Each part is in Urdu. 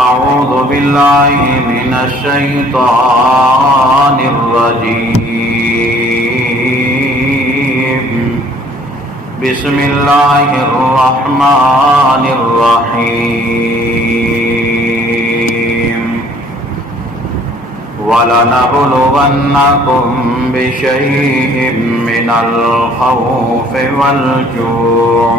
أعوذ بالله من الشيطان الرجيم بسم الله الرحمن الرحيم وَلَنَبْلُوَنَّكُمْ بِشَيْءٍ مِّنَ الْخَوْفِ وَالْجُوعِ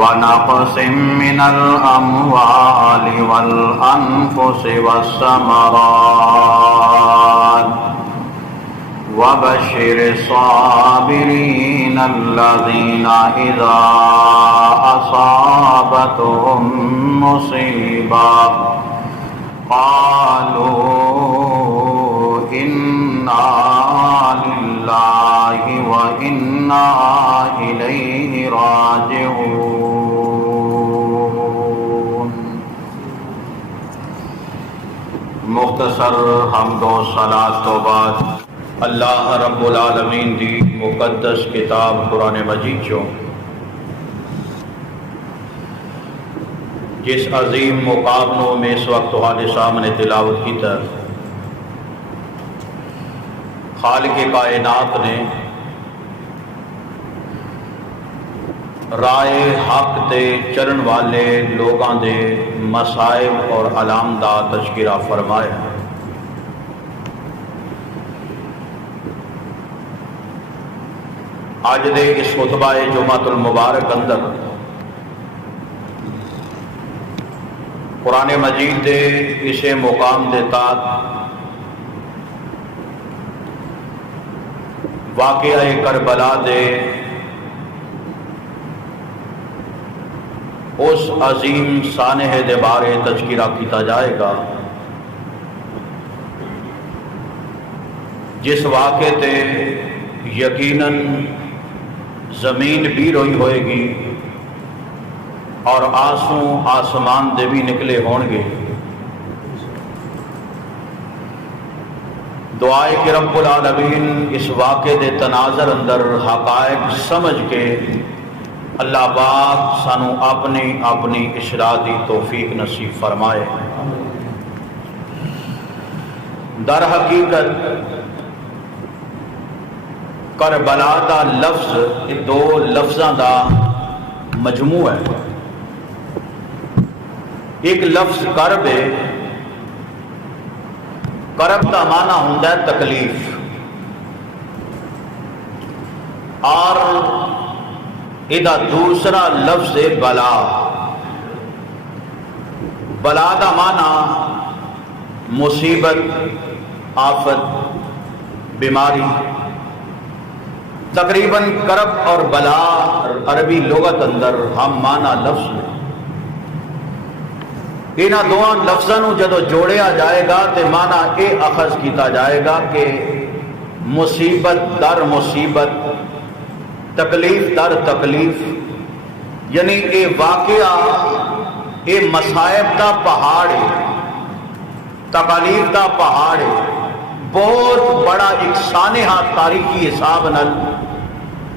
وَنَقْصٍ مِّنَ الْأَمْوَالِ وَالْأَنفُسِ وَالثَّمَرَاتِ وَبَشِّرِ الصَّابِرِينَ الَّذِينَ إِذَا أَصَابَتْهُم مُّصِيبَةٌ قالوا إنا لله وإنا إليه راجعون۔ مختصر حمد و صلاۃ تو بعد اللہ رب العالمین دی مقدس کتاب قرآن مجید چوں جس عظیم مقام نو میں اس وقت تہاڈے سامنے تلاوت کیتا خالق کائنات نے رائے حق تے چلن والے لوگاں دے مصائب اور علام دا تذکرہ فرمایا۔ اج دے اس خطبہ جمعۃ المبارک اندر قرآن مجید دے اسے مقام دے تحت واقعہ کربلا دے اس عظیم سانحے دے بارے تذکرہ کیتا جائے گا جس واقعے تے یقیناً زمین بھی روئی ہوئے گی اور آنسو آسمان دے بھی نکلے ہون گے۔ دعائے کہ رب العالمین اس واقعے دے تناظر اندر حقائق سمجھ کے اللہ پاک سانو اپنی اشراحی توفیق نصیب فرمائے۔ در حقیقت کربلا دا لفظ دو لفظاں دا مجموع ہے۔ ایک لفظ کرب ہے، کرب کا معنی ہوتا ہے تکلیف، اور یہ دوسرا لفظ ہے بلا۔ بلا کا معنی مصیبت، آفت، بیماری۔ تقریباً کرب اور بلا عربی لغت اندر ہم معنی لفظ ہے۔ انہاں دونوں لفظوں جدو جوڑیا جائے گا تو معنی یہ اخذ کیتا جائے گا کہ مصیبت در مصیبت، تکلیف در تکلیف، یعنی یہ واقعہ یہ مصائب دا پہاڑ ہے، تکالیف دا پہاڑ ہے، بہت بڑا ایک سانحہ تاریخی حساب نال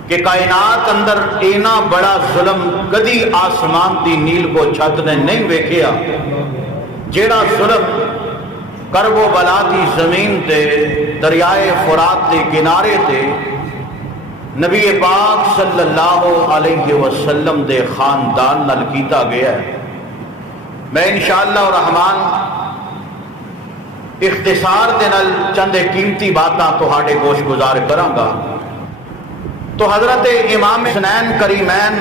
کہ کائنات اندر اینا بڑا ظلم کدی آسمان دی نیل کو چھت نے نہیں ویکھیا جیڑا ظلم کرب و بلا دی زمین تے دریائے فرات دے کنارے تے نبی پاک صلی اللہ علیہ وسلم دے خاندان نال کیتا گیا ہے۔ میں انشاءاللہ الرحمن اختصار دے نال چند قیمتی باتاں تہاڈے گوش گزار کراں گا۔ تو حضرت امام حسنین کریمین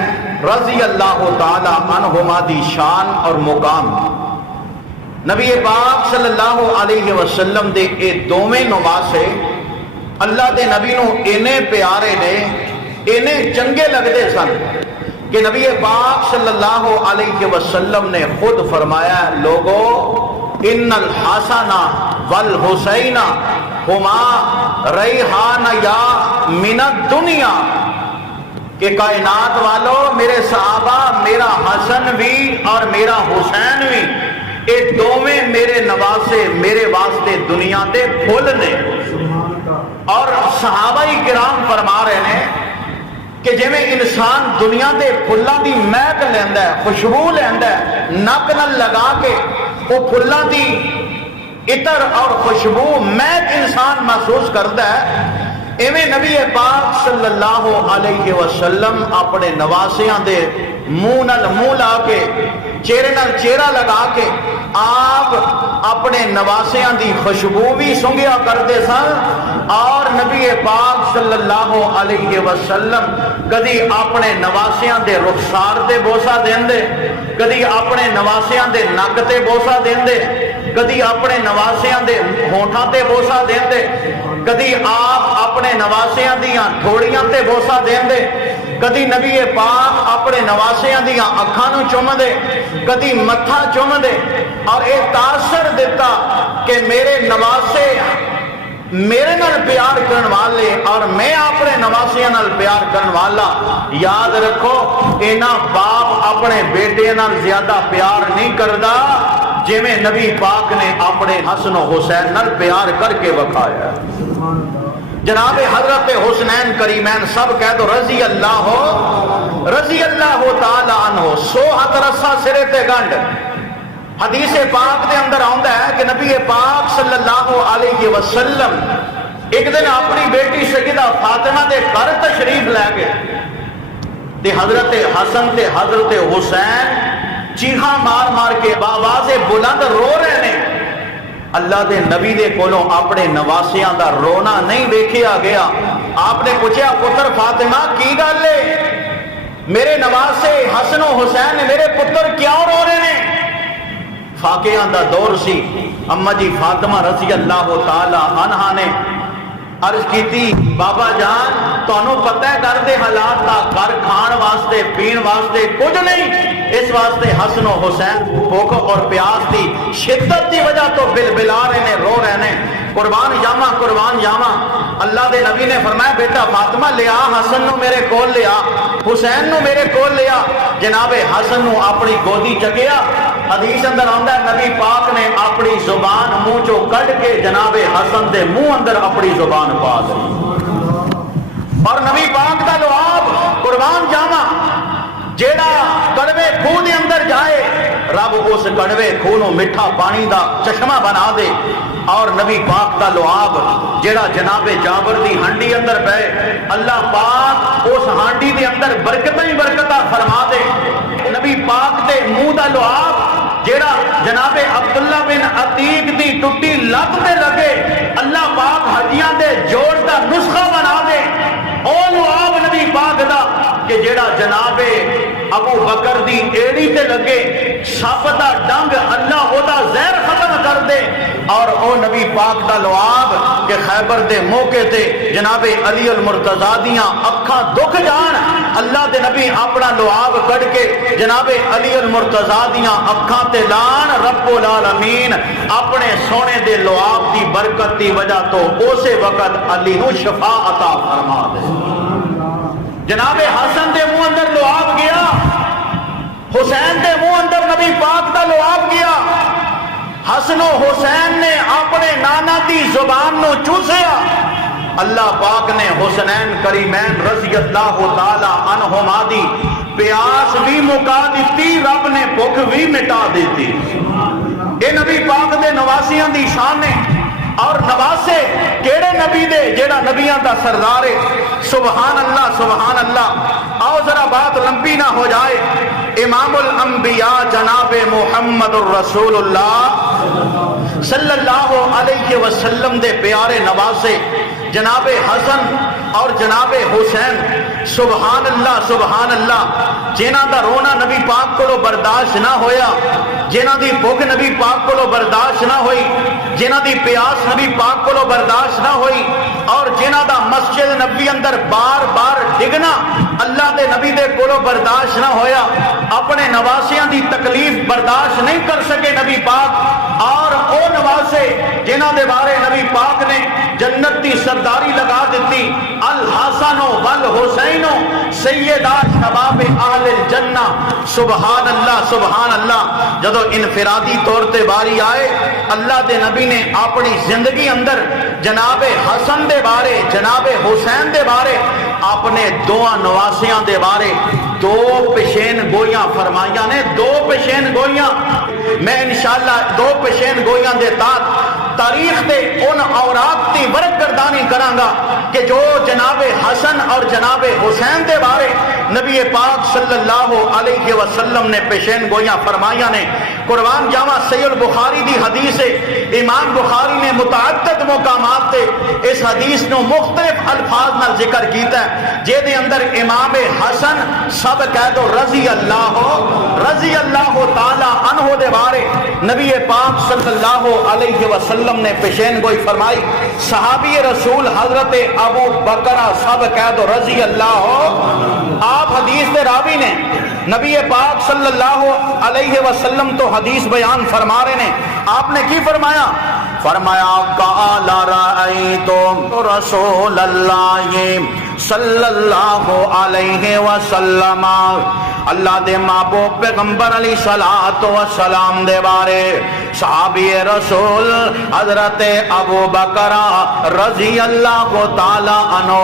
رضی اللہ تعالی عنہما دی شان اور مقام، نبی پاک صلی اللہ علیہ وسلم دے اے دوویں نواسے اللہ دے نبی نو اینے پیارے نے، اینے چنگے لگتے سن کہ نبی پاک صلی اللہ علیہ وسلم نے خود فرمایا، لوگو ان الحسن والحسین ہما ریحان یا من الدنیا، کہ کائنات والو میرے صحابہ، میرا حسن بھی اور میرا حسین بھی، یہ دوویں میرے نواسے میرے واسطے دنیا دے پھول نے۔ اور صحابہ کرام فرما رہے ہیں کہ جی میں انسان دنیا دے پھلاں دی مہک لیندا ہے، خوشبو لیندا ہے، نک نال لگا کے وہ پھلاں دی عطر اور خوشبو مہک انسان محسوس کرتا ہے، ایویں نبی پاک صلی اللہ علیہ وسلم اپنے نواسیاں دے منہ نال منہ لا کے چہرے نال چہرہ لگا کے آپ اپنے نواسیاں دی خوشبو بھی سنگیا کرتے سن، اور نبی پاک صلی اللہ علیہ وسلم کدی اپنے نواسیاں دے رخسار تے بوسا دیندے، کدی اپنے نواسیاں دے نک تے بوسا دیندے، کدی اپنے نواسیاں دے ہونٹاں تے بوسا دیندے، کدی آپ اپنے نواسیاں دیاں تھوڑیاں تے بوسا دیندے، کدی نبی پاک اپنے نواسیاں دیاں اکھاں نو چوم دے، کدی متھا چوم دے، اور اے تاثر دیتا کہ میرے نواسے میرے نال پیار کرن والے اور میں اپنے نواسیاں نال پیار کرن والا۔ یاد رکھو اینا باپ اپنے بیٹے نال زیادہ پیار نہیں کردا جے میں نبی پاک نے اپنے حسن و حسین نال پیار کر کے وکھایا۔ جناب حضرت حسنین کریمین سب کہہ دو رضی اللہ تعالی عنہ، سو ہاتھ رسا سرے تے گنڈ۔ حدیث پاک دے اندر آندا ہے کہ نبی پاک صلی اللہ علیہ وسلم ایک دن اپنی بیٹی سیدہ فاطمہ دے گھر تشریف لے گئے تے حضرت حسن تے حضرت حسین چیخاں مار مار کے بآواز بلند رو رہے ہیں۔ اللہ دے نبی دے کولوں اپنے نواسیاں دا رونا نہیں دیکھیا گیا۔ آپ نے پوچھا پتر فاطمہ کی گل ہے، میرے نواسے حسن و حسین میرے پتر کیوں رو رہے ہیں؟ فاقیاں دا دور سی، اما جی فاطمہ رضی اللہ تعالی عنہا نے عرض کی تھی بابا جان تانوں پتہ ہے گھر دے حالات دا، گھر کھان واسطے پین واسطے کچھ نہیں، اس واسطے حسن و حسین بھوک اور پیاس دی شدت دی وجہ تو بلبلا رہے نے، رو رہے نے، قربان جاواں۔ اللہ دے نبی نے فرمایا بیٹا فاطمہ لیا حسن نو میرے کول لیا، حسین نو میرے کول لیا۔ جناب حسن نو اپنی گودی چکیا، حدیث اندر آندا ہے نبی پاک نے اپنی زبان منہ چو کڈ کے جناب حسن دے منہ اندر اپنی زبان پا دی، اور نبی پاک دا لعاب قربان جاواں جیڑا کڑوے خو دے اندر جائے رب اس کڑوے خو نو میٹھا پانی دا چشمہ بنا دے، اور نبی پاک دا لعاب جیڑا جناب جابر دی ہنڈی اندر پے اللہ پاک اس ہانڈی دے اندر برکتاں ہی برکتاں فرما دے۔ نبی پاک دے منہ دا لعاب جیڑا جناب عبداللہ بن عتیق دی ٹوٹی لت تے لگے اللہ پاک ہڈیاں دے جوڑ دا نسخہ بنا دے، او لعاب نبی پاک دا کہ جیڑا جناب ابو بکر دی ایڑی تے لگے سپ دا ڈنگ اللہ او دا زہر ختم کر دے، اور او نبی پاک دا لعاب کہ خیبر دے موقع تے جناب علی المرتضی دیاں اکھاں دکھ جان، اللہ دے نبی اپنا لعاب کڈ کے جناب علی المرتضی دیاں اکھاں تے لان، رب العالمین اپنے سونے دے لعاب دی برکت دی وجہ تو اسی وقت علی نو شفا عطا فرما دے۔ جناب حسن دے منہ اندر لعاب گیا، حسین دے منہ اندر نبی پاک دا لعاب گیا، حسن و حسین نے اپنے نانا دی زبان نو چوسیا، اللہ پاک نے حسنین کریمین رضی اللہ تعالی عنہما دی پیاس بھی مکا دیتی، رب نے بھوک بھی مٹا دیتی۔ اے نبی پاک دے نواسیاں دی شان ہے، اور نواسے کیڑے نبی دے جیڑا نبیاں دا سردار ہے، سبحان اللہ سبحان اللہ۔ آؤ ذرا بات لمبی نہ ہو جائے، امام الانبیاء جناب محمد الرسول اللہ صلی اللہ علیہ وسلم دے پیارے نواسے جناب حسن اور جناب حسین، سبحان اللہ، جنہاں دا رونا نبی پاک کو برداشت نہ ہویا، جنہاں دی بھوک نبی پاک کو برداشت نہ ہوئی، جنہاں دی پیاس نبی پاک کو برداشت نہ ہوئی، اور جنہاں دا مسجد نبی اندر بار بار ڈگنا اللہ دے نبی دے کولو برداشت نہ ہویا، اپنے نواسیاں دی تکلیف برداشت نہیں کر سکے نبی پاک، اور او نواسے جنہاں دے بارے نبی پاک نے جنت دی سرداری لگا دیتی، الحسن والحسین سیدہ شباب اہل الجنہ، سبحان اللہ۔ جدو انفرادی طور تے باری آئے اللہ دے نبی نے اپنی زندگی اندر جناب حسن دے بارے جناب حسین دے بارے اپنے دواں نواسیاں دے بارے دو پیشین گوئیاں فرمائیاں نے، دو پیشین گوئیاں۔ میں انشاءاللہ دو پیشین گوئیاں دے تات تاریخ دے ان اوراق دی ورق گردانی کرانگا کہ جو جناب حسن اور جناب حسین دے بارے نبی پاک صلی اللہ علیہ وسلم نے پیشین گوئیاں فرمائیاں نے۔ قربان جاواں صحیح البخاری دی حدیث ہے، امام بخاری نے متعدد مقامات تے اس حدیث نو مختلف الفاظ نال ذکر کیتا ہے، جے دے اندر امام حسن سب کہہ دو رضی اللہ تعالی عنہ دے بارے نبی پاک صلی اللہ علیہ وسلم نے پیشین گوئی فرمائی۔ صحابی رسول حضرت ابو بکر سب کہہ دو رضی اللہ، آپ حدیث دے راوی نے، نبی پاک صلی اللہ علیہ وسلم تو حدیث بیان فرما رہے ہیں۔ آپ نے کی فرمایا؟ فرمایا قال رأیت رسول اللہ صلی اللہ علیہ وسلم، اللہ دے محبوب پیغمبر علیہ الصلوۃ والسلام دے بارے صحابی رسول حضرت ابو بکر رضی اللہ تعالی عنہ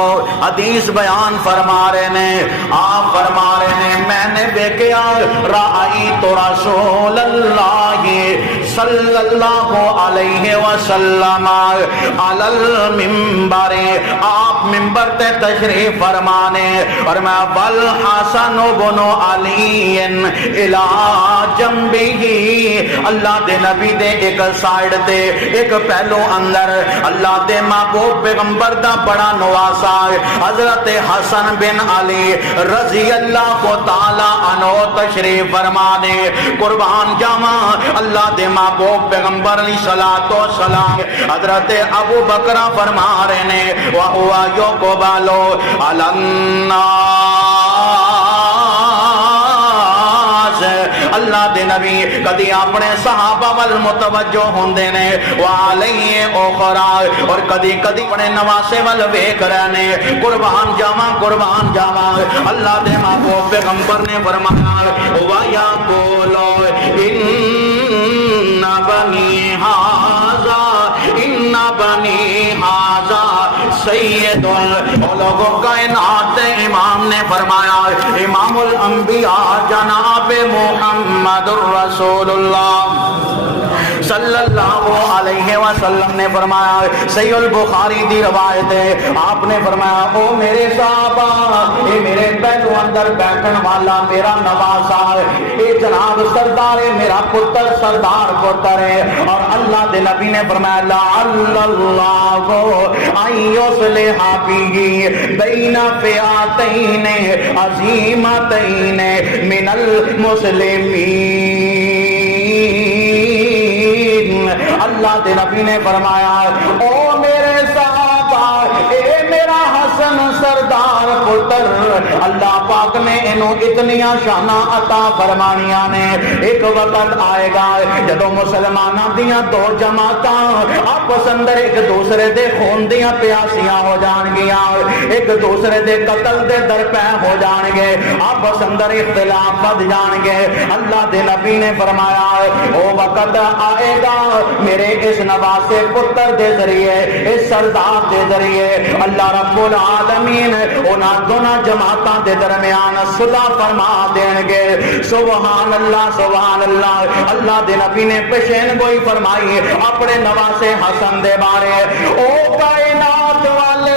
حدیث بیان فرما رہے ہیں۔ آپ فرما رہے ہیں میں نے دیکھا رأیت رسول اللہ صلی اللہ علیہ وسلم علی المنبر، آپ منبر تے تشریف فرمانے اور میں والحسن بن علی الی جنبہ، اللہ دے نبی دے ایک سائیڈ تے ایک پہلو اندر اللہ دے محبوب پیغمبر دا بڑا نواسا حضرت حسن بن علی رضی اللہ تعالی عنہ تشریف فرمانے۔ قربان جاواں اللہ دے محبوب پیغمبر علیہ الصلوۃ والسلام حضرت ابو بکر فرما رہے نے وہو یقبل علی الناس، اللہ دے نبی کدی اپنے صحابہ وال متوجہ ہوندے نے، وعلیہ اخرى، اور کدی کدی اپنے نواسے وال ویکھ رہے نے۔ قربان جاواں اللہ دے محبوب پیغمبر نے فرمایا وَيَقُولُ إِنَّ بنی ھذا سید لوگوں کائنات، امام نے فرمایا امام الانبیاء جناب محمد الرسول اللہ صلی اللہ علیہ وسلم نے فرمایا، صحیح البخاری دی روایت ہے، آپ نے فرمایا او میرے صحابہ، اے میرے پہلو اندر بیٹھن والا میرا نواسا، اے جناب سردار ہے، میرا پتر سردار پتر ہے۔ اور اللہ دے نبی نے فرمایا لعل اللہ ان یصلح بہ بین فئتین عظیمتین من المسلمین، اللہ دے نبی نے فرمایا او میرے صحابہ، اے میرا حسن سردار پتر، اللہ پاک نے انہوں اتنیاں شانہ عطا فرمانیاں نے، ایک وقت آئے گا جدو مسلمانہ دیاں دو جماعتاں آپس اندر ایک دوسرے دے خون دیاں پیاسیاں ہو جان گیا، ایک دوسرے دے قتل دے درپے ہو جان گے، آپس اندر اختلاف بد جان گے۔ اللہ دے نبی نے فرمایا او وقت آئے گا میرے اس نواسے پتر دے ذریعے، اس سردار دے ذریعے اللہ رب العالمین انہاں دونوں جماعتاں دے درمیان صلح فرما دیں گے۔ سبحان اللہ سبحان اللہ۔ اللہ دے نبی نے پیشین گوئی فرمائی اپنے نواسے حسن دے بارے، او کائنات والے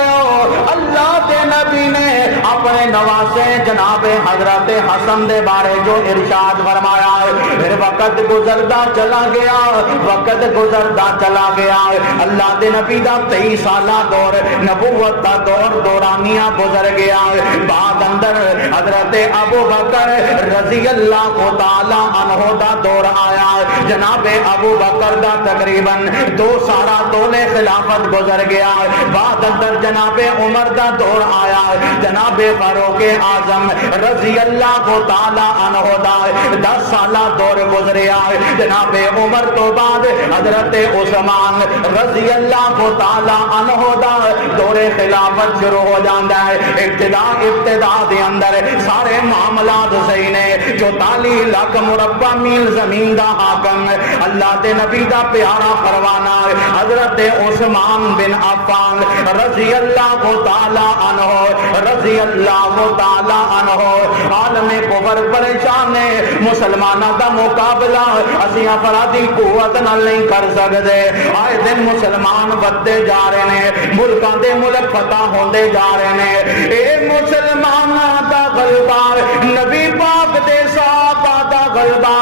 اللہ دے نبی نے اپنے نواسے جناب حضرت حسن دے بارے جو ارشاد فرمایا ہے، پھر وقت گزردا چلا گیا، وقت گزردا چلا گیا، اللہ دے نبی دا 23 سالہ دور نبوت دا دور دورانیہ گزر گیا، بعد اندر حضرت ابو بکر رضی اللہ تعالی عنہ دا دور آیا، جناب ابو بکر دا تقریباً 2 سالہ دولے خلافت گزر گیا، بعد اندر جناب عمر دا دور آیا، جناب فاروق اعظم رضی اللہ تعالی عنہ دا 10 سالہ دور گزریا جناب عمر تو بعد حضرت عثمان رضی اللہ تعالی عنہ دا دور خلافت شروع ہو جاندا ہے۔ ابتدا دے اندر سارے معاملات صحیح نے، 44 لاکھ مربع میل زمین دا حاکم اللہ دے نبی دا پیارا پروانہ حضرت عثمان بن عفان رضی اللہ تعالی عنہ رضی اللہ تعالی عنہ عالم کفر پریشان نے، مسلمانوں دا مقابلہ اسی افرادی قوت نال نہیں کر سکتے، آئے دن مسلمان بدتے جا رہے ہیں، ملکاں دے ملک فتح ہوندے جا رہے ہیں، اے مسلماناں دا غلبہ نبی پاک دے صحابہ دا غلبہ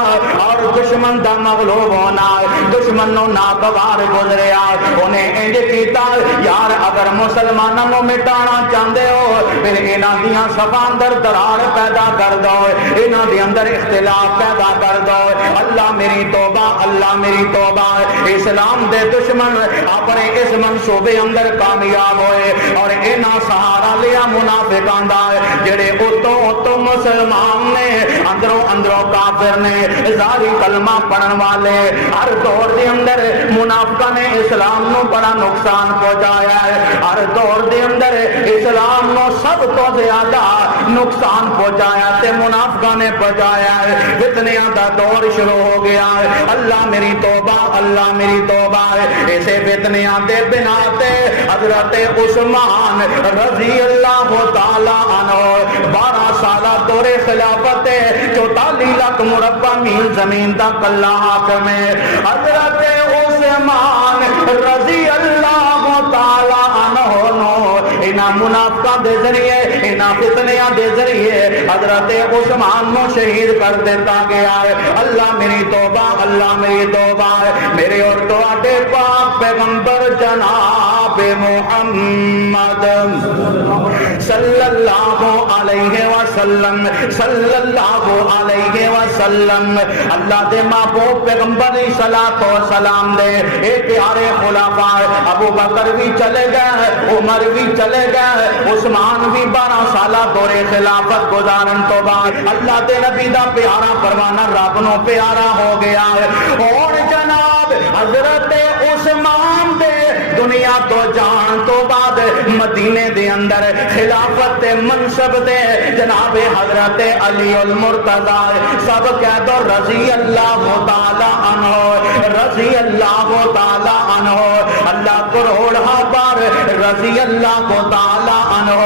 اور دشمن دا مغلوب ہونا، دشمن نو ناگوار گزریا، انہیں انج کیتا یار اگر مسلمانوں نو مٹانا چاہتے ہو پھر انہاں دیاں صفاں اندر درار پیدا کر دو، انہاں دے اندر اختلاف پیدا کر دو۔ اللہ میری توبہ، اللہ میری توبہ، اسلام دے دشمن اپنے اس منصوبے اندر کامیاب ہوئے اور انہاں سہارا لیا منافقاں دا جڑے اتوں مسلمان نے، اندروں اندروں کافر نے، ظاہری کلمہ پڑھن والے، ہر دور دے اندر منافقاں نے اسلام نو بڑا نقصان پہنچایا ہے، ہر دور دے اندر اسلام نو سب تو زیادہ نقصان پہنچایا تے منافقاں نے پہنچایا ہے، فتنیاں دا دور شروع ہو گیا ہے۔ اللہ میری توبہ، اللہ میری توبہ ہے، اسے فتنیاں دے بنا تے حضرت عثمان رضی اللہ تعالی عنہ 12 سالہ دور خلافت 44 لاکھ مربع میل زمین دا کلا حاکم ہے۔ حضرت عثمان رضی اللہ تعالی عنہ نو انہاں منافقاں دے ذریعے، انہاں فتنیاں دے ذریعے حضرت عثمان نو شہید کر دیتا گیا ہے۔ اللہ میری توبہ، اللہ میری توبہ ہے، میرے اور تواڈے پاک پیغمبر جناب محمد صلی اللہ علیہ وسلم، صلی اللہ علیہ وسلم، اللہ دے محبوب پیغمبر صلاۃ و سلام دے اے پیارے خلفاء، ابو بکر بھی چلے گئے، عمر بھی چلے گئے، عثمان بھی 12 سالہ دور خلافت گزارن تو بعد اللہ دے نبی دا پیارا پروانہ رب نو پیارا ہو گیا ہے۔ اور جناب حضرت عثمان دے دنیا تو جان تو بعد مدینے دے اندر خلافت منصب دے جناب حضرت علی المرتضی سب کہہ دو رضی اللہ تعالی عنہ، رضی اللہ تعالی عنہ، اللہ کروڑا بار رضی اللہ تعالی عنہ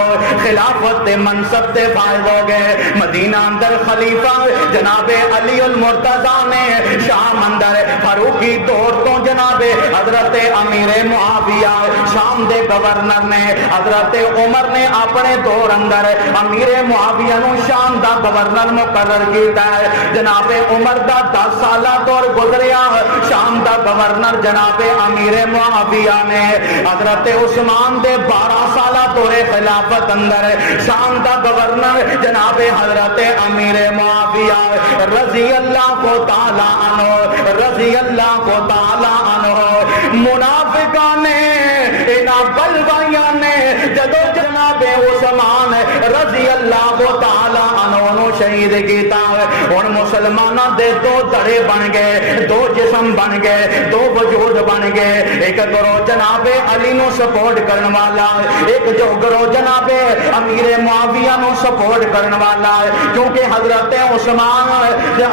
خلافت منصب دے فائد ہو گئے۔ مدینہ اندر خلیفہ جناب علی المرتضی نے، شام اندر فاروقی دور تو جناب حضرت امیر معاویہ، شام دے گورنر نے حضرت عمر نے اپنے دور اندر امیر معاویہ نو شام دا گورنر مقرر کیتا ہے۔ جناب عمر دا 10 سالہ دور گزریا، شام دا گورنر جناب امیر معاویہ نے، حضرت عثمان دے 12 سالہ دور خلافت اندر شام دا گورنر جناب حضرت امیر معاویہ رضی اللہ تعالی عنہ، رضی اللہ تعالی عنہ۔ منافقاں نے انہاں بلوائیاں نے جدو جناب عثمان رضی اللہ تعالی عنہ نو شہید کیتا، ہن مسلماناں دے دو دھڑے بن گئے، دو جسم بن گئے، دو وجود بن گئے، ایک گروہ جناب علی نو سپورٹ کرن والا، ایک جو گروہ جناب امیر معاویہ نو سپورٹ کرن والا، کیونکہ حضرت عثمان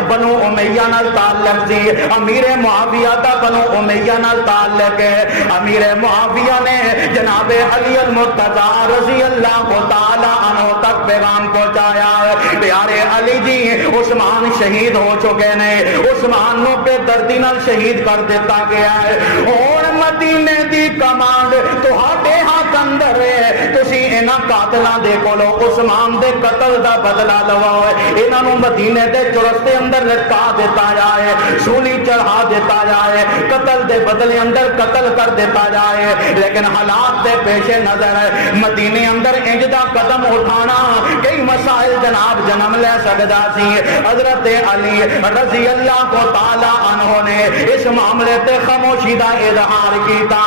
بنو امیہ نال تعلق سی، امیر معاویہ دا بنو امیہ نال تعلق ہے۔ امیر معاویہ نے جناب علی المرتضی رضی اللہ تعالی عنہ تک پیغام پہنچایا ہے، پیارے علی جی عثمان شہید ہو چکے نے، عثمان نو بے دردی نال شہید کر دیتا گیا ہے، اور مدینے دی کمانڈ تہاڈے ہاتھ اندر ہے، تسی انہاں قاتلاں دے کولو عثمان دے قتل دا بدلہ لواؤ، انہاں نو مدینے دے چرستے اندر لٹکا دیتا جائے، سولی چڑھا دیتا جائے، قتل دے بدلے اندر قتل کر دیتا جائے، لیکن حالات دے پیش نظر مدینے اندر انج دا قدم اٹھانا کئی مسائل جناب جنم لے سکدا سی۔ حضرت علی رضی اللہ تعالی عنہ نے اس معاملے تے خاموشی دا اظہار کیتا،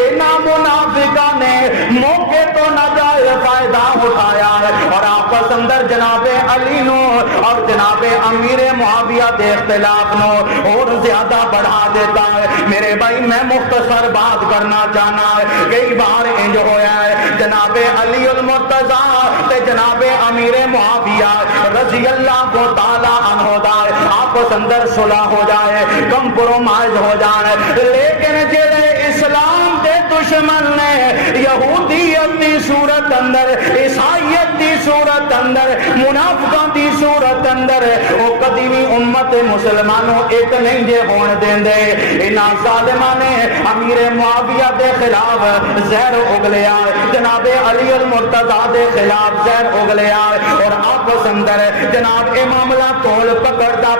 انہاں منافقاں نے موقع تو ناجائز فائدہ اٹھایا ہے اور آپس اندر جناب علی نو اور جناب امیر معاویہ دے اختلاف نو اور زیادہ بڑھا دیتا ہے۔ میرے بھائی میں مختصر بات کرنا چاہنا ہے، کئی بار انج ہویا ہے جناب علی المرتضی تے جناب امیر معاویہ رضی اللہ کو تعالی عنہ دا آپس اندر صلح ہو جائے، کمپرومائز ہو جائے، لیکن جڑے اسلام دے دشمن نے یہودیت دی صورت اندر، عیسائیت دی صورت اندر، منافقاں دی صورت اندر او کدی بھی امت مسلمانوں ایک نہیں جے ہون دیندے۔ انہاں ظالماں نے امیر معاویہ دے خلاف زہر اگلیا، جناب علی المرتضی دے خلاف زہر اگلیا اور آپس اندر جناب اے معاملہ تول پکڑدا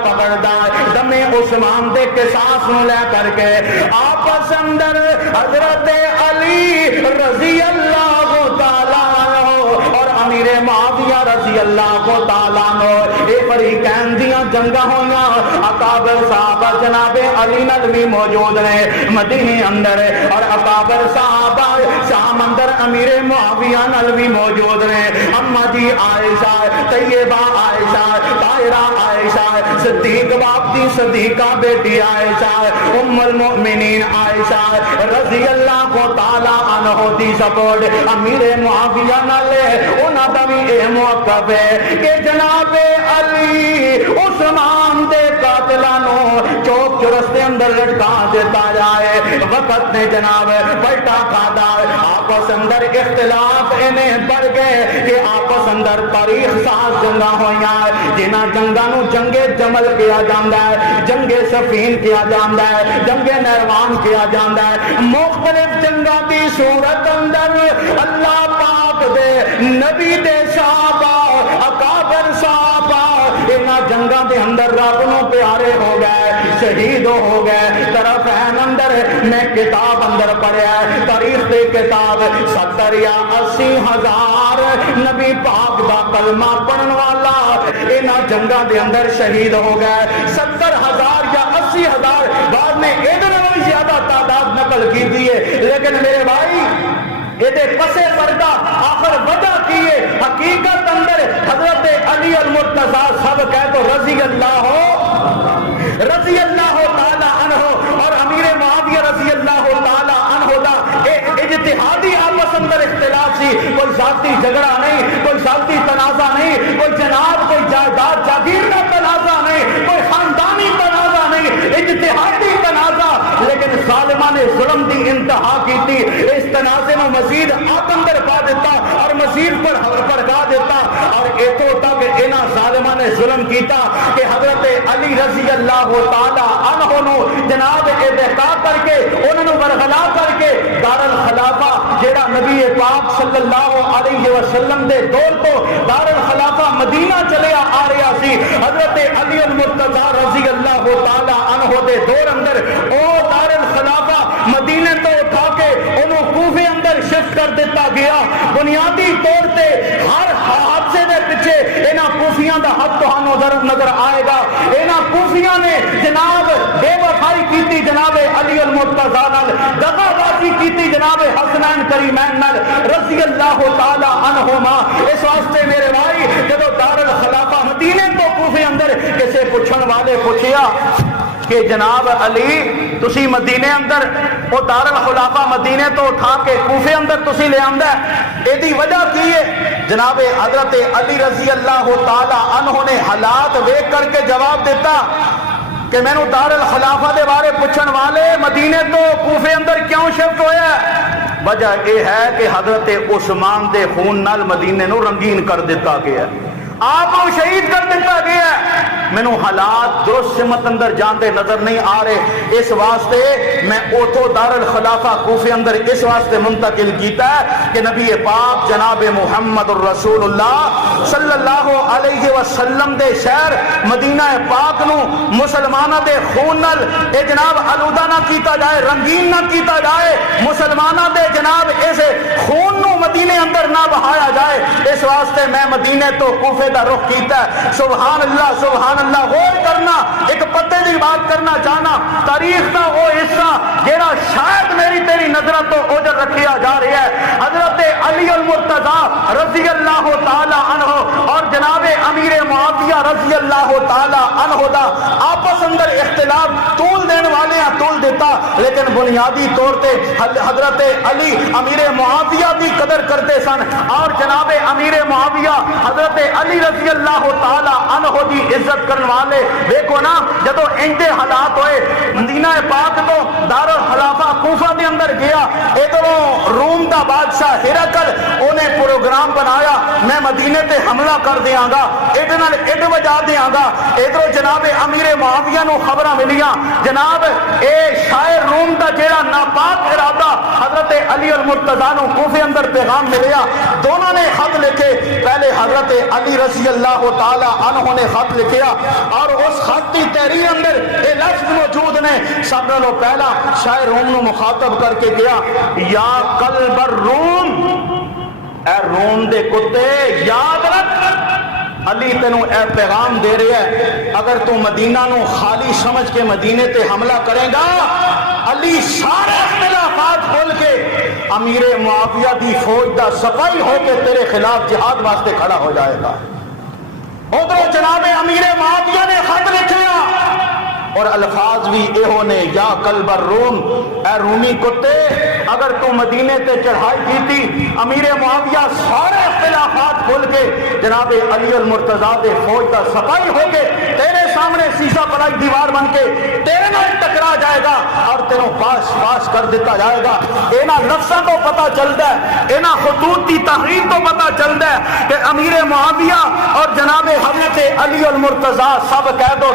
دم عثمان دے قصاص نو لے کر کے آپس اندر حضرت علی رضی اللہ تعالی عنہ اور امیر معاویہ رضی اللہ تعالی عنہ اے فریقین دیاں جنگاں ہویاں۔ اکابر صحابہ جناب علی نال بھی موجود نے مدینے اندر اور اکابر صحابہ شام اندر امیر معاویہ نال بھی موجود نے۔ اما جی عائشہ طیبہ عائشہ طاہرہ عائشہ صدیق باپ دی صدیقہ بیٹی عائشہ ام المؤمنین عائشہ رضی اللہ کو تعالی عنہ دی سپورٹ امیر معاویہ نال انہاں دا بھی اے موقف ہے کہ جناب علی عثمان دے قاتلاں نو چوک چرستے اندر لٹکا دیتا جائے۔ وقت نے جناب پلٹا کھادا، آپس اندر اختلاف انہیں بڑھ گئے کہ آپس اندر تاریخ ساز جنگاں ہویاں جنہاں جنگاں نو جنگ جمل کیا جاندا ہے، جنگ صفین کیا جاندا ہے، جنگ نیروان کیا جاندا ہے۔ مختلف جنگاں دی صورت اندر اللہ پاک دے نبی دے صحابہ اکابر صحابہ انہاں جنگاں دے اندر رب نو پیارے ہو گئے، شہید ہو گئے۔ طرفین اندر میں کتاب اندر پڑھیا ہے، تاریخ دے کتاب 70 یا 80 ہزار نبی پاک دا کلمہ پڑھن والا انہاں جنگاں دے اندر شہید ہو گئے۔ 70,000 یا 80,000 بعد میں ادھر بھی زیادہ تعداد نقل کی دیئے، لیکن میرے بھائی یہ پسے پردہ آخر وجہ کیے حقیقت اندر حضرت علی المرتضی سب کہہ تو رضی اللہ تعالی عنہ اور امیر معاویہ رضی اللہ تعالی عنہ دا اجتہادی آپس اندر اختلاف سی، کوئی ذاتی جھگڑا نہیں، کوئی ذاتی تنازع نہیں، کوئی جناب کوئی جائیداد جاگیر کا تنازع نہیں، کوئی خاندانی تنازع نہیں، اجتہادی تنازع، لیکن ظالمان نے ظلم دی انتہا کی تھی، اس تنازع میں مزید آگ اندر پا دیتا اور مزید پر گا دیتا اور ایتھوں تک انہاں ظالمان نے ظلم کیتا کہ حضرت علی رضی اللہ تعالی عنہ نو جناب احتجاج کر کے انہوں نے برخلا کر کے دار الخلافہ جیڑا نبی پاک صلی اللہ علیہ وسلم دے دور تو دار الخلافہ مدینہ چلے آ رہا سی، حضرت علی المرتضی رضی اللہ تعالی عنہ دے دور اندر او دار الخلافہ مدینے تو اٹھا کے انہوں کوفے اندر شفٹ کر دیتا گیا۔ بنیادی طور تے ہر حادثے دے پیچھے انہاں کوفیاں دا حق تہانوں نظر آئے گا۔ انہاں کوفیاں نے جناب بے وفائی کیتی جناب علی المرتضی نال، دغا بازی کیتی جناب حسنین کریمین نال رضی اللہ تعالی عنہما۔ اس واسطے میرے بھائی جدو دار الخلافہ مدینے تو کوفے اندر کسے پوچھن والے پوچھیا کہ جناب علی تسی مدینے اندر وہ دار الخلافہ مدینے تو اٹھا کے کوفے اندر تسی لے آندا ہے، ایدی وجہ کی ہے؟ جناب حضرت علی رضی اللہ تعالی عنہ نے حالات دیکھ کر کے جواب دیتا کہ میں نو دار الخلافہ دے بارے پوچھن والے مدینے تو کوفے اندر کیوں شفٹ ہویا ہے؟ وجہ یہ ہے کہ حضرت عثمان دے خون نال مدینے نو رنگین کر دیتا گیا ہے، آپ کو شہید کر دیتا گیا ہے۔ میں نو حالات درست سمت اندر جانتے نظر نہیں آ رہے، اس واسطے میں اوتھو دار الخلافہ کوفے اندر اس واسطے منتقل کیتا ہے کہ نبی پاک جناب محمد الرسول اللہ صلی اللہ علیہ وسلم دے شہر مدینہ پاک نو مسلمانہ دے خون نال اے جناب آلودہ نہ کیتا جائے، رنگین نہ کیتا جائے، مسلمانہ دے جناب اسے خون نو مدینے اندر نہ بہایا جائے۔ اس واسطے میں مدینے تو کوفے دا رخ کیتا ہے. سبحان اللہ غور کرنا. ایک پتے دی بات کرنا چاہنا, تاریخ دا وہ حصہ جیڑا شاید میری تیری نظروں تو اوجر رکھیا جا رہا ہے, حضرت علی المرتضی رضی اللہ تعالی عنہ اور جناب امیر معاویہ رضی اللہ تعالی عنہ دا آپس اندر اختلاف طول دین والے طول دیتا, لیکن بنیادی طور تے حضرت علی امیر معاویہ دی قدر کرتے سن اور جناب امیر معاویہ حضرت علی رضی اللہ تعالی عنہ دی عزت کرنے والے. دیکھو نا جدو انجے حالات ہوئے, مدینہ پاک تو دار الخلافہ کوفہ دے اندر گیا, ادھروں روم دا بادشاہ ہرقل انہیں پروگرام بنایا میں مدینے تے حملہ کر دیاں گا, ایڈ نال ایڈ وجا دیاں گا. ادھروں جناب امیر معاویہ نو خبراں ملیاں, جناب اے شاعر روم دا جیڑا ناپاک ارادہ حضرت علی المرتضی نو کوفے اندر پیغام ملیا. دونوں نے خط لکھے, پہلے حضرت علی رضی اللہ تعالی عنہ نے خط لکھیا اور اس خط کی تحریر اندر یہ لفظ موجود نے. سب نالوں پہلا شاعر روم نو مخاطب کر کے کیا, یا قلب الروم, اے روم دے کتے یاد رکھ علی تینوں اے پیغام دے رہے ہے, اگر تو مدینہ نو خالی سمجھ کے مدینے تے حملہ کرے گا, علی سارے اختلافات کھول کے امیر معاویہ دی فوج دا صفائی ہو کے تیرے خلاف جہاد واسطے کھڑا ہو جائے گا. ادھر جناب امیر معاویہ نے خط لکھیا اور الفاظ بھی یہو نے, یا قلب الروم, اے رومی کتے اگر تو مدینے تے چڑھائی کی تھی, امیر معاویہ سارے اختلافات کھول کے جناب علی المرتضی دے فوج دا صفائی ہو کے تیرے سامنے سیسا پلائی دیوار بن کے تیرے نال ٹکرا جائے گا اور تینوں پاس کر دیتا جائے گا. اینا لفظاں تو پتہ چلتا ہے, اینا خطوط کی تحریر تو پتہ چلتا ہے کہ امیر معاویہ اور جناب حضرت علی المرتضی سب کہہ دو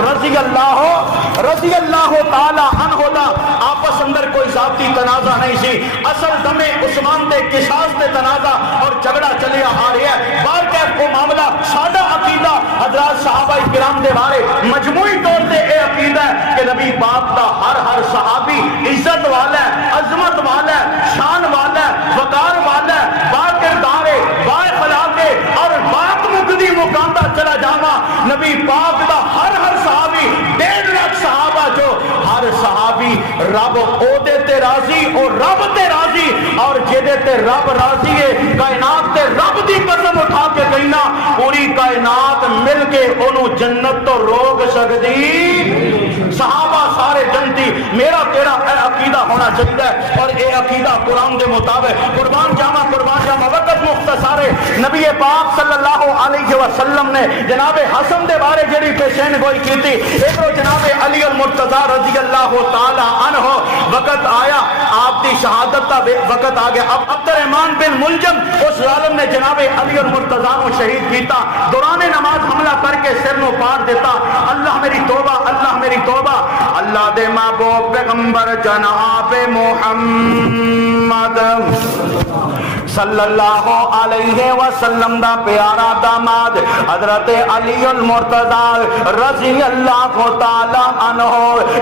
رضی اللہ تعالی عنہ دا آپس اندر کوئی ذاتی تنازع نہیں سی, اصل دم عثمان دے قصاص دے تنازع اور جھگڑا چلیا آ رہا ہے. بار کہ وہ معاملہ سادہ عقیدہ حضرات صحابہ کرام دے بارے مجموعی طور تے اے عقیدہ ہے کہ نبی پاک دا ہر صحابی عزت والا ہے, عظمت والا ہے, شان والا ہے, وقار والا ہے, با کردار ہے, با اخلاق ہے اور بات مقدی مقامدہ چلا جاوا. نبی پاک دا ہر صحابی 1.5 لاکھ صحابہ جو ہر صحابی رب او دے تے راضی اور رب تے راضی, اور جدے تے رب راضی ہے کائنات تے رب دی قسم اٹھا کے کہنا پوری کائنات مل کے انہوں جنت تو روک سکتی. صحابہ سارے جنتی. میرا تیرا اے عقیدہ ہونا چاہیے اور اے عقیدہ قرآن دے مطابق. قربان جاما وقت مختصر ہے. نبی پاک صلی اللہ علیہ وسلم نے جناب حسن دے بارے جڑی پیشین گوئی کی تھی, ادھر جناب علی المرتضی رضی اللہ تعالی عنہ وقت آیا, آپ کی شہادت کا وقت آ گیا. اب عبد الرحمن بن ملجم اس ظالم نے جناب علی المرتضی کو شہید کیتا, دوران نماز حملہ کر کے سر نو پار دیتا. اللہ میری توبہ, اللہ میری توبہ. اللہ دے محبوب پیغمبر جناب محمد صلی اللہ علیہ وسلم دا پیارا داماد حضرت علی المرتضی رضی اللہ تعالی عنہ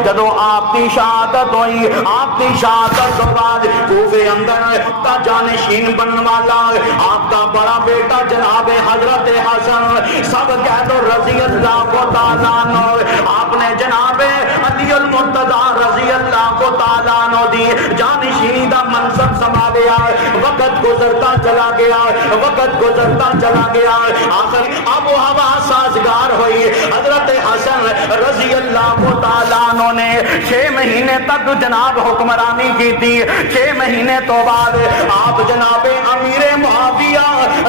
جدو آپ کی شہادت ہوئی, آپ کی شہادت کے بعد کوفے اندر کا جانشین بننے والا آپ کا بڑا بیٹا جناب حضرت حسن سب کہہ دو رضی اللہ تعالی عنہ. آپ نے جناب علی المرتضی رضی اللہ تعالی عنہ دی جانشینی دا منصب سنبھالیا. وقت گزرتا چلا گیا, وقت گزرتا چلا گیا, آخر اب و ہوا سازگار ہوئی. حضرت حسن رضی اللہ تعالیٰ عنہ نے 6 مہینے تک جناب حکمرانی کی تھی. 6 مہینے تو بعد آپ جناب امیر معاویہ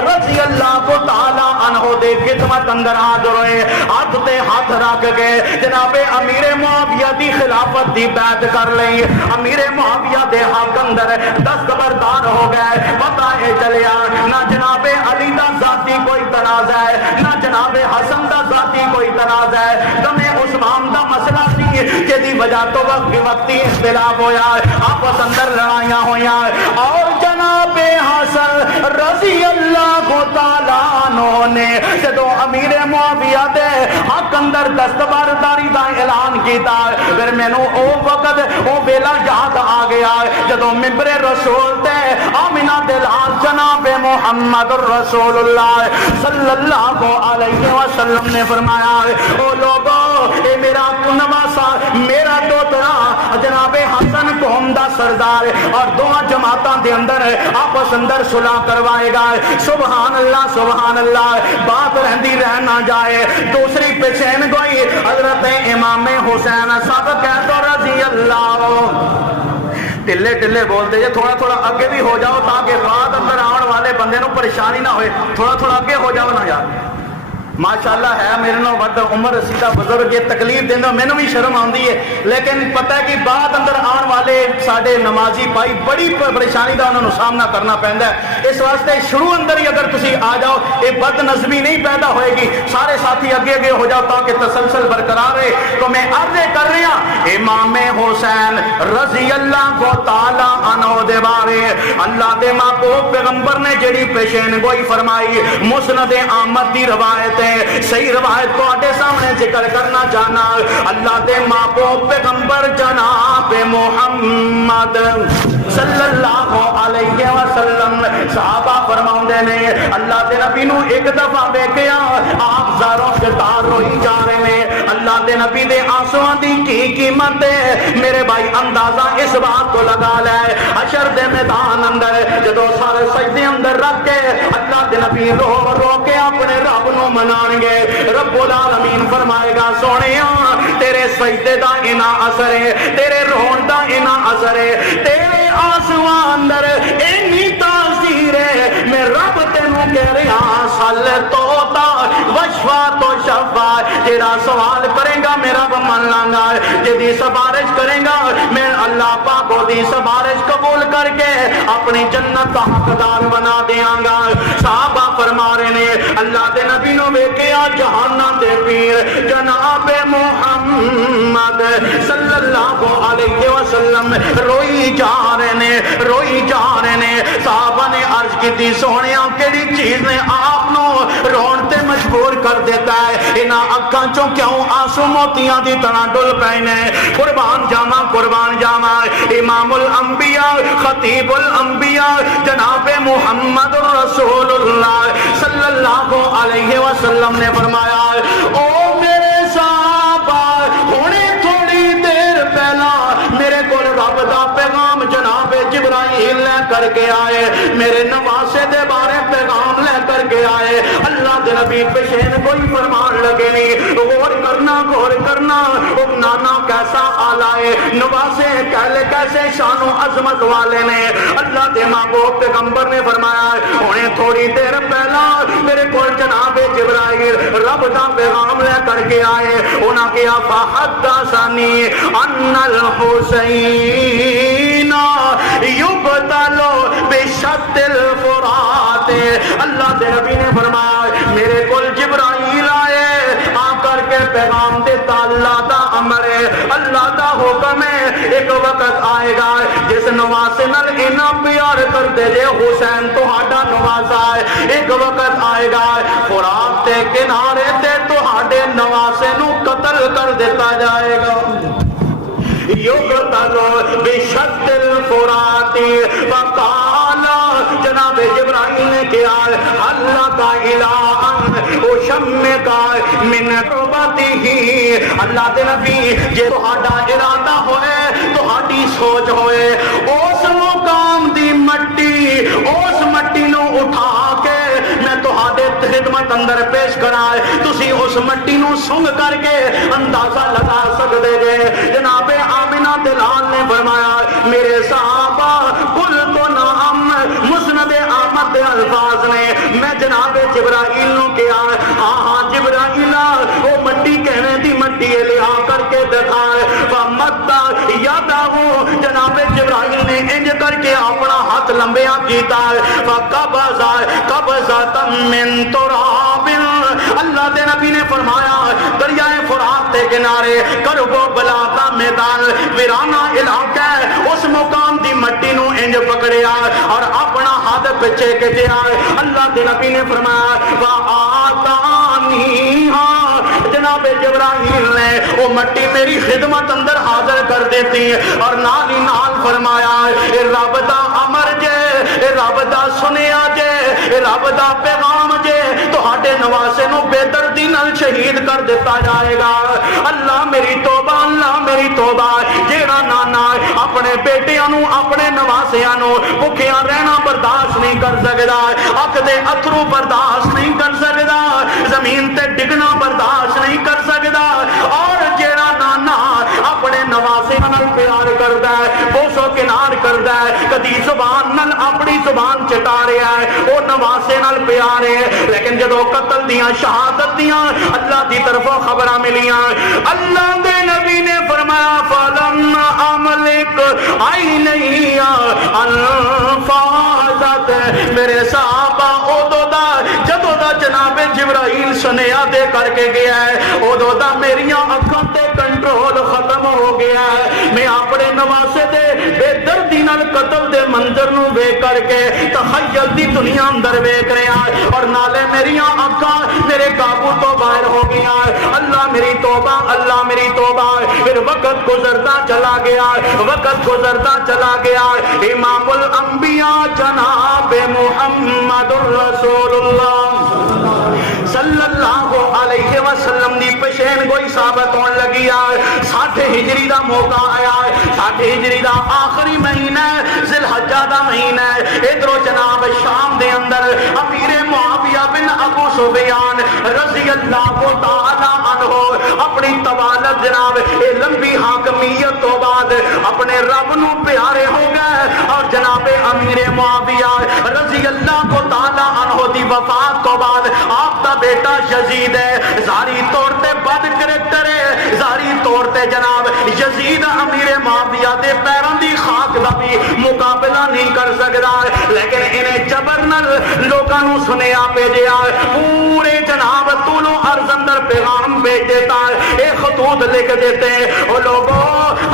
رضی اللہ تعالیٰ عنہ دے خدمت اندر حاضر ہوئے. ہاتھ تے ہاتھ رکھ کے جناب امیر معاویہ دی خلافت دی بیعت کر لئی. امیر معاویہ دے حق اندر دستبردار ہو گئے. پتہ ہے چلیا نہ جناب علی دا ذاتی کوئی تنازع ہے, نہ جناب حسن دا ذاتی کوئی تنازع ہے. تمہیں عثمان دا مسئلہ سی کہ دی وجہ تو وقتی اختلاف ہویا, آپس اندر لڑائیاں ہویا, اور جناب حسن رضی اللہ تعالیٰ عنہ نے جدو امیر معاویہ دے حق اندر دستبرداری دا اعلان کیتا, پھر مینوں او وقت او ویلا یاد آ گیا جدوں ممبر رسول تے آمنہ دے لال جناب محمد رسول اللہ صلی اللہ علیہ وسلم نے فرمایا او لوگو اے میرا نواسا میرا دوترا جناب حسن قوم دا سردار اور دونوں جماعتاں دے اندر آپس اندر صلح کروائے گا سبحان اللہ بات رہندی رہ نہ جائے دوسری پیشین گوئی حضرت امام حسین سب کہہ دو رضی اللہ ٹلے ٹلے بولتے جے تھوڑا تھوڑا اگے بھی ہو جاؤ تاکہ بعد اندر آن والے بندے نو پریشانی نہ ہوئے تھوڑا تھوڑا اگے ہو جاؤ نہ یار ماشاءاللہ ہے میرے نو ود عمر رسیدہ بزرگ یہ تکلیف دیندے میں بھی شرم آندی ہے لیکن پتہ ہے کہ بعد اندر آن والے ساڈے نمازی بھائی بڑی پریشانی دا انہوں سامنا کرنا پیندا ہے اس واسطے شروع اندر ہی اگر تسی آ جاؤ یہ بد نظمی نہیں پیدا ہوئے گی سارے ساتھی اگے اگے ہو جاؤ تاکہ تسلسل برقرار رہے تو میں عرض کر رہا امام حسین رضی اللہ تعالی عنہ دے بارے اللہ دے محبوب پیغمبر نے جڑی پیشین گوئی فرمائی مسند احمد دی روایت صحیح روایت کو آٹے سامنے ذکر کرنا چاہنا اللہ دے محبوب پیغمبر جناب محمد صلی اللہ علیہ وسلم صحابہ فرماؤندے نے اللہ دے نبی نو ایک دفعہ بیکیا آپ زاروں کے تار روئی جا رہے ہیں اللہ دے نبی دے آنسوان دی کی قیمت ہے میرے بھائی اندازہ اس بات کو لگا لے حشر دے میدان اندر جدو سارے سجدے اندر رکھ کے اللہ دے نبی رو رو کے اپنے رب نو منان گے رب العالمین فرمائے گا سونیا تیرے سجدے دا اینا اثر ہے تیرے رون دا اینا اثر ہے تیرے آسمان اندر اینی تاثیر ہے میں رب تینوں کہہ رہا سل توتا وشفا تو شفا تیرا سوال کریں گا میں رب من لانگا جدی سفارش کریں گا میں اللہ پاک کو دی سفارش قبول کر کے اپنی جنت کا حقدار بنا دیاں گا صحابہ فرما رہے نے اللہ دے نبی نو ویکھیا جہنم دے پیر جناب محمد صلی اللہ علیہ وسلم روئی جا رہے نے صحابہ نے عرض کی تھی سونیا کیڑی چیز نے آپ نو رون تے مجبور کر دیتا ہے انہاں اکھاں چوں کیوں آنسو موتیاں دی طرح ڈل پئے نے قربان جاواں امام الانبیاء خطیب الانبیاء جناب محمد رسول اللہ صلی اللہ علیہ وسلم نے فرمایا او میرے صحابہ ہونے تھوڑی دیر پہلا میرے کو رب دا پیغام جناب جبرائیل لے کر کے آئے میرے نواسے دے بارے پیغام لے کر کے آئے اللہ دے نبی پیشین کوئی فرمان لگے نہیں غور کرنا نانا کیسا آلائے نواسے کیسے شان و عظمت والے نے اللہ دے محبوب پیغمبر نے فرمایا انہیں تھوڑی دیر پہلا میرے کو جناب جبرائیل رب دا پیغام لے کر کے آئے انہاں کیا فحدثنی ان الحسین یقتلو بشد الفرات اللہ دے نبی نے فرمایا میرے کول جبرائیل آئے آ کر کے پیغام دیتا اللہ دا امر ہے اللہ دا حکم ہے ایک وقت آئے گا جس نواسے نال اینا پیار کر دے جے حسین تو ہاڈا نواسا ہے ایک وقت آئے گا فرات تے کنارے تے تو ہاڈے نواسے نو قتل کر دیتا جائے گا یقتلو بشد الفرات وقال جناب جبرائیل نے کیا اللہ کا الہن او شمع کا من ربتی اللہ دے نبی جے تہاڈا ارادہ ہوئے تہاڈی سوچ ہوئے اس مقام دی مٹی نو اٹھا کے میں تہاڈے خدمت اندر پیش کرائے تسی اس مٹی نو سنگ کر کے اندازہ لگا سکتے جے جناب آمنہ دلال نے فرمایا میرے صحابہ کل تو نام مسند احمد دے الفاظ نے میں جناب جبرائیل نو کیا ہاں جبرائیل وہ مٹی کہنے دی مٹی لیا کر کے دکھائے فمدہ یادہ ہو جناب جبرائیل نے انج کر کے اپنا ہاتھ لمبیا کیتا ہے قبضہ من تراب اللہ دے نبی نے فرمایا دریائے فرات کے کنارے کرب و بلا کا میدان ویرانہ علاقہ اس مقام دی مٹی نو انج پکڑیا اور اپنا ہاتھ پیچھے کٹیا اللہ دے نبی نے فرمایا وآتان جناب جبرائیل نے وہ مٹی میری خدمت اندر حاضر کر دیتی اور نال ہی نال فرمایا اے رب دا امر جے، اے رب دا سنیا جے، اے رب دا پیغام جے، تہاڈے نواسے نو بے دردی نال شہید کر دیتا جائے گا۔ اللہ میری توبہ، اللہ میری توبہ، جیڑا نانا اپنے بیٹیاں نو اپنے نواسیاں نو بھکھیاں رہنا برداشت نہیں کر سکدا، اکھ دے اتھرو برداشت نہیں کر سکدا، زمین تے ڈگنا برداشت نہیں کر سکدا، اور جیڑا نانا اپنے نواسیاں نال پیار کردا ہے، بوسو کنار کردا ہے، کدی زبان نال اپنی زبان چٹا رہا ہے، وہ نواسے نال پیار ہے، لیکن جدو قتل دیاں شہادت دیاں اللہ دی طرفوں خبراں ملیاں، اللہ دے نبی نے فرمایا فَلَمَّ أَمْلِكْ عَيْنَيَّ انفاضت، میرے صحابہ اودو دا جدو دا جناب جبرائیل سنیا دے کر کے گیا ہے، اودو دا میریاں اکھاں تے کنٹرول ختم ہو گیا ہے، میں اپنے نواسے دے بے دردی نال قتل دے منظر نو ویکھ کر کے تخیل دی دنیا اندر ویکھ رہا ہے، اور نالے میریاں اکھاں میرے قابو تو باہر ہو گیا ہے۔ اللہ میری توبہ، اللہ میری توبہ، پھر وقت گزرتا چلا گیا، وقت گزرتا چلا گیا، امام الانبیاء جناب محمد الرسول اللہ صلی اللہ علیہ وسلم دی پیشین گوئی ثابت ہون لگی ہے۔ 60 ہجری دا موقع آیا ہے، 60 ہجری دا آخری مہینہ ذی الحجہ دا مہینہ، ادھرو جناب شام دے اندر امیر معاویہ بن ابو سفیان رضی اللہ تعالی عنہ اپنی طوالت جناب اے لمبی حاکمیت تو بعد اپنے رب نو پیارے ہو گئے، اور جناب امیر معاویہ رضی اللہ تعالی عنہ دی وفات تو بعد آپ دا بیٹا یزید ہے، ظاہری طور تے بد کریکٹر ہے، ظاہری طور تے جناب یزید امیر معاویہ دے پیراں دی خاک دا بھی مقابلہ نہیں کر سکدا، لیکن انہیں جبر نال لوکاں نو سنیا بھیجیا، پورے جناب طول و عرض اندر پیغام بھیج دیتا ہے، اے خطوط لکھ دیتے ہیں، او لوگو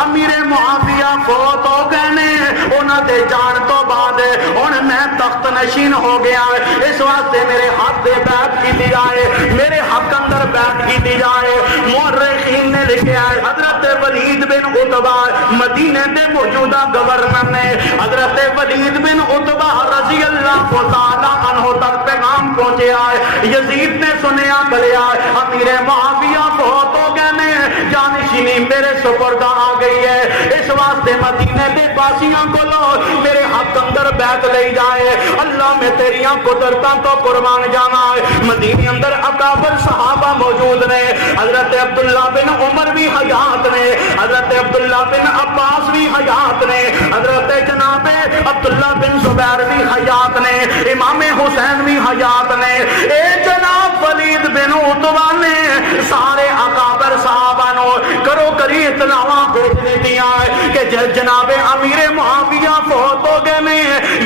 امیر معاویہ فوت ہو گئے نے، انہاں دے جان تو بعد ہن میں تخت نشین ہو گیا، اس واسطے میرے ہاتھ دے بیعت کی دی جائے، میرے حق اندر بیعت کی دی جائے۔ مورخین نے لکھا ہے حضرت ولید بن عتبہ مدینے دے موجودہ گورنر نے حضرت ولید بن عتبہ رضی اللہ تعالی عنہ تک پیغام پہنچیا ہے، یزید نے سنیا گلیا امیر معاویہ فوت ہو گئے نے، جانشینی میرے سپرد آ گئی ہے، اس واسطے مدینے دے باسیاں کو لو میرے حق اندر بیعت لے جائے، اللہ میں تیریاں قدرتاں تو قربان جانا ہے۔ مدینے اندر اکابر صحابہ موجود نے، حضرت عبداللہ بن عمر بھی حیات نے، حضرت عبداللہ بن عباس بھی حیات نے، حضرت جناب عبداللہ بن زبیر بھی حیات نے، امام حسین بھی حیات نے، اے جناب ولید بن عتبہ نے سارے اکابر صحابہ نو کرو کری اطلاعاں بھیج دیا کہ جناب امیر معاویہ فوت ہو گئے نے،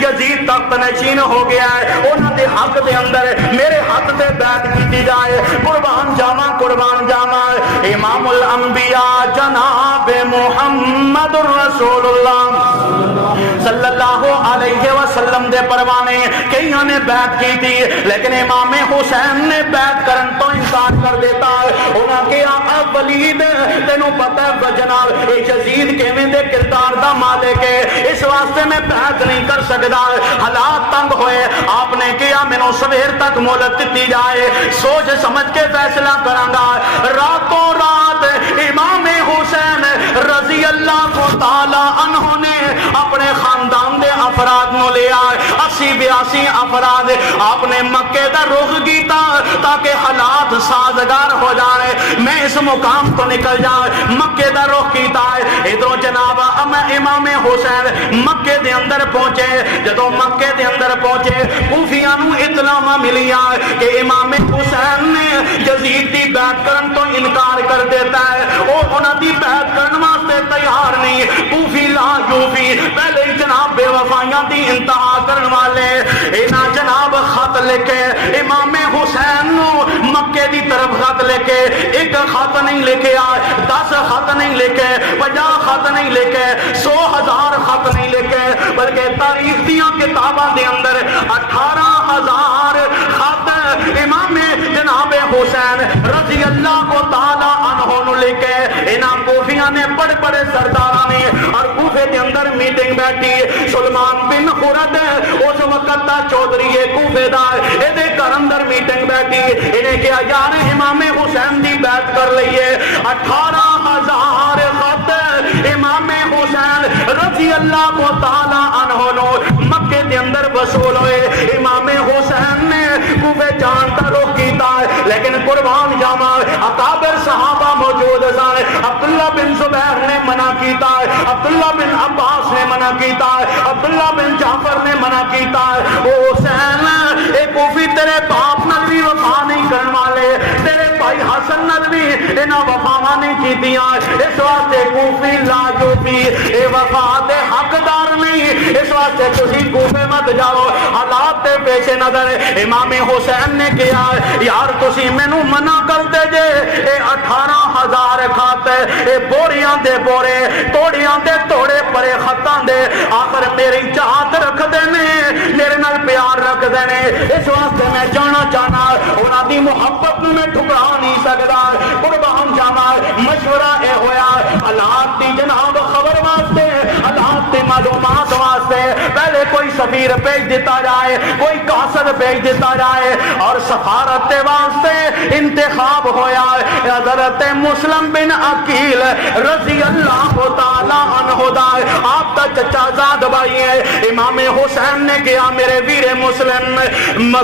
یزید تخت نشین ہو گیا ہے، انہاں دے حق دے اندر میرے حق دے بیعت کی جائے، قربان جاواں قربان جاواں۔ امام الانبیاء جناب محمد الرسول اللہ صلی اللہ علیہ وسلم دے پروانے کئیوں نے بیعت کی تھی، لیکن امام حسین نے بیعت کرن تو انکار کر دیتا ہے، انہاں کہا ولید تینوں پتہ ہے جناب اے یزید کیویں دے کردار دا مالک ہے، اس واسطے میں بیعت نہیں کر سکدا، حالات تنگ ہوئے، آپ نے کہا مینوں سویر تک مہلت دتی جائے، سوچ سمجھ کے فیصلہ کراں گا۔ راتوں رات امام حسین رضی اللہ تعالی عنہ نے اپنے خاندان دے افراد نو لیا، 80-82 افراد آپ نے مکے دا رخ کیتا تاکہ حالات سازگار ہو جائے، میں اس مقام تو نکل جائے، مکے دا رخ کیتا ہے۔ ادھر جناب امام حسین مکے دے اندر پہنچے، جدو مکے دے اندر پہنچے کوفیاں نو اطلاع ملیا کہ امام حسین نے یزید دی بیعت کرن تو انکار کر دیتا ہے، وہ انہاں دی بیعت کرن واسطے تیار نہیں، کوفی لا یوفی پہلے جناب بے وفائیاں دی انتہا کرن والے انہاں جناب خط لکھے امام حسین نو مکے دی طرف خط لکھے، ایک خط نہیں لکھے، 10 خط نہیں لکھے، 50 خط نہیں لکھے، 100,000 خط نہیں لکھے، بلکہ تاریخ دیاں کتاباں دے اندر 18,000 خط امام جناب حسین رضی اللہ تعالی عنہ نو لے کے انہاں کوفیاں نے بڑے بڑے سرداراں نے اور کوفے دے اندر میٹنگ بیٹھی سلمان بن خرد اس وقت دا چودھری کوفے دا اے دے گھر اندر میٹنگ بیٹھی انہیں کہا یار امام حسین دی بیعت کر لئیے 18,000 خط امام حسین رضی اللہ تعالی عنہ نو مکے دے اندر وصول ہوئے امام حسین نے کوفے جان تا رخ کیتا لیکن قربان جاواں اکابر صحابہ موجود سن عبداللہ بن زبیر نے منع کیتا عبداللہ بن عباس نے منع کیتا عبداللہ بن جعفر نے منع کیتا او حسین اے کوفی تیرے باپ نال بھی وفا نہیں کرن والے تیرے بھائی حسن نال بھی انہاں وفاواں نہیں کیتیاں اس واسطے کوفی لا جو بھی اے وفا دے حقدار نہیں اس واسطے تسی کوفے مت جاؤ حالات تے پیش نظر امام حسین نے کہا یار تسی مینوں منع کر دے جے اے 18,000 خط اے بوریاں دے بورے توڑیاں دے توڑے پڑے خطاں دے آخر میری چاہت رکھ دے نے میرے نال پیار رکھ دے نے اس واسطے میں جانا چاہنا انہاں دی محبت نوں میں ٹھکرا نہیں سکدا قربان جاواں مشورہ اے ہویا حالات دی جناب خبر واسطے حالات دی معلومات واسطے پہلے کوئی سفیر بھیج دیتا جائے کوئی قاصد بھیج دیتا جائے اور سفارت کے واسطے انتخاب ہویا حضرت مسلم بن عقیل رضی اللہ تعالی عنہ دا آپ کا چچا زاد بھائی ہے امام حسین نے کہا میرے ویر مسلم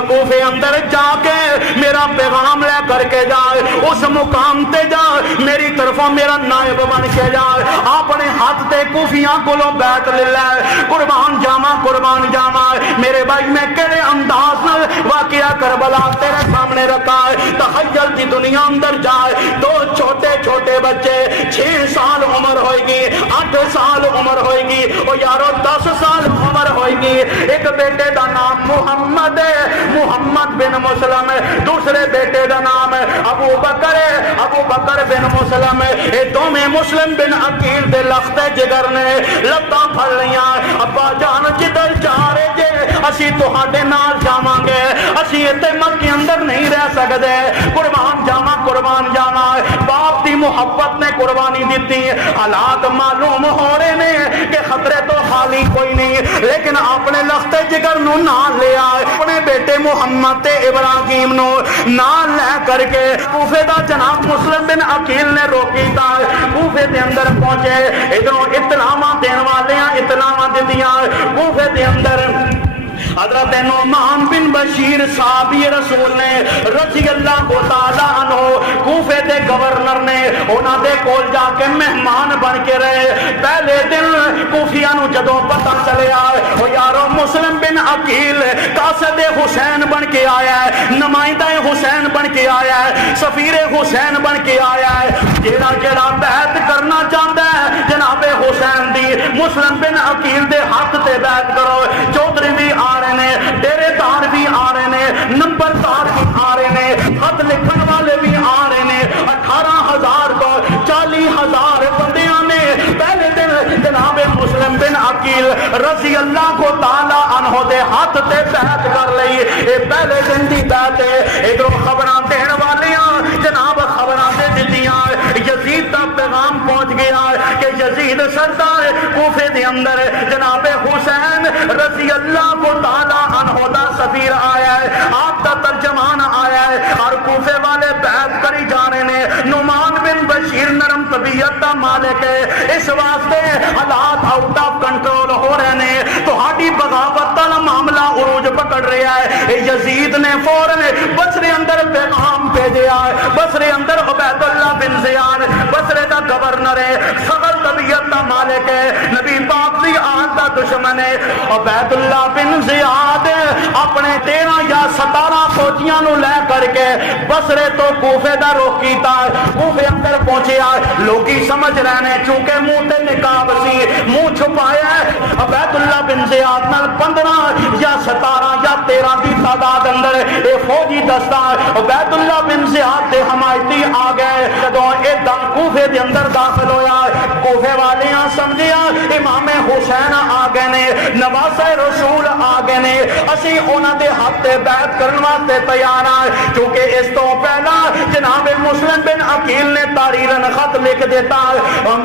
کوفے اندر جا کے میرا پیغام لے کر کے جائے اس مقام تے جا میری طرفوں میرا نائب بن کے جائے اپنے ہاتھ تے کوفیاں کولوں بیعت لے لے قربان جاواں میرے بھائی میں کہڑے انداز نال واقعہ کربلا تیرے سامنے رکھا ہے تخیل دی دنیا اندر جائے دو چھوٹے چھوٹے بچے 6 سال عمر ہوئے گی 8 سال عمر ہوئے گی اور یارو 10 سال عمر ہوئے گی ایک بیٹے دا نام محمد ہے محمد بن مسلم دوسرے بیٹے دا نام ابو بکر بن مسلم اے دوویں مسلم بن عقیل دے لختے جگر نے لتاں پھڑ لیاں ابا جان جدھر جا رہے جے اسی تہاڈے نال جاواں گے اسی تے مکے اندر نہیں رہ سکدے قربان جاواں باپ دی محبت نے قربانی دیتی حالات معلوم ہو رہے نے کہ خطرے تو خالی کوئی نہیں لیکن اپنے لختے جگر نو نال لے آئے اپنے بیٹے محمد تے ابراہیم نو نال لے کر کے کوفے دا جناب مسلم بن عقیل نے روکی تا کوفے دے اندر پہنچے ادھروں اطلاعاں دین والیاں اطلاعاں دتیاں کوفے دے اندر حضرت نعمان بن بشیر صحابی رسول نے رضی اللہ تعالی عنہ کوفے دے گورنر نے انہاں دے کول جا کے مہمان بن کے رہے پہلے دن کوفیاں نو جدوں پتہ چلیا او یارو مسلم بن عقیل قاصد حسین بن کے آیا ہے نمائندہ حسین بن کے آیا ہے سفیر حسین بن کے آیا ہے جیڑا بیعت کرنا چاہتا ہے جناب حسین دی مسلم بن عقیل دے ہاتھ تے بیعت کرو چودھری بھی آ رہے نے ڈیرے دار بھی آ رہے نے نمبردار بھی آ رہے نے خط لکھن والے بھی آ رہے نے 18,000 کو 40,000 بندیاں نے پہلے دن جناب مسلم بن عقیل رضی اللہ کو تعالی عنہ دے ہاتھ تے بیعت کر لئی اے پہلے دن دی بیعت ہے ادھر خبراں دین والیاں جناب خبراں دے دتیاں یزید دا پیغام پہنچ گیا کہ یزید سردار کوفے دے اندر جناب حسین رضی اللہ کو تعالی عنہ دا سفیر آیا ہے آپ دا ترجمان آیا ہے اور کوفے والے بیعت کری جا رہے نے نعمان بن بشیر نرم طبیعت دا مالک ہے اس واسطے حالات آؤٹ آف کنٹرول ہو رہے نے تہاڈی بغاوت دا معاملہ عروج پکڑ رہا ہے یزید نے فوراً بصرے اندر پیغام بھیجا ہے بصرے اندر عبید اللہ بن زیاد بصرے دا گورنر ہے سخت طبیعت دا مالک ہے نبی پاک دی آن دا دشمن ہے عبید اللہ بن زیاد اپنے 13 یا 17 فوجیاں نو لے کر کے بصرے تو کوفے دا رخ کیتا کوفے اندر پہنچیا لوگی سمجھ رہے ہیں چونکہ منہ تے نقاب سی منہ چھپایا ہے عبید اللہ بن زیاد نال 15 یا 17 یا 13 دی تعداد اندر اے فوجی دستہ عبید اللہ بن زیاد دے حمایتی آ گئے جدوں اے کوفے دے اندر داخل ہویا کوفے والیاں سمجھیا امام حسین آ گئے نے، نواسہ رسول آ گئے نے، اسی انہاں دے ہاتھ تے بیعت کرن واسطے تیار ہاں، کیونکہ اس تو پہلا جناب مسلم بن عقیل نے تحریراً خط لکھ دیتا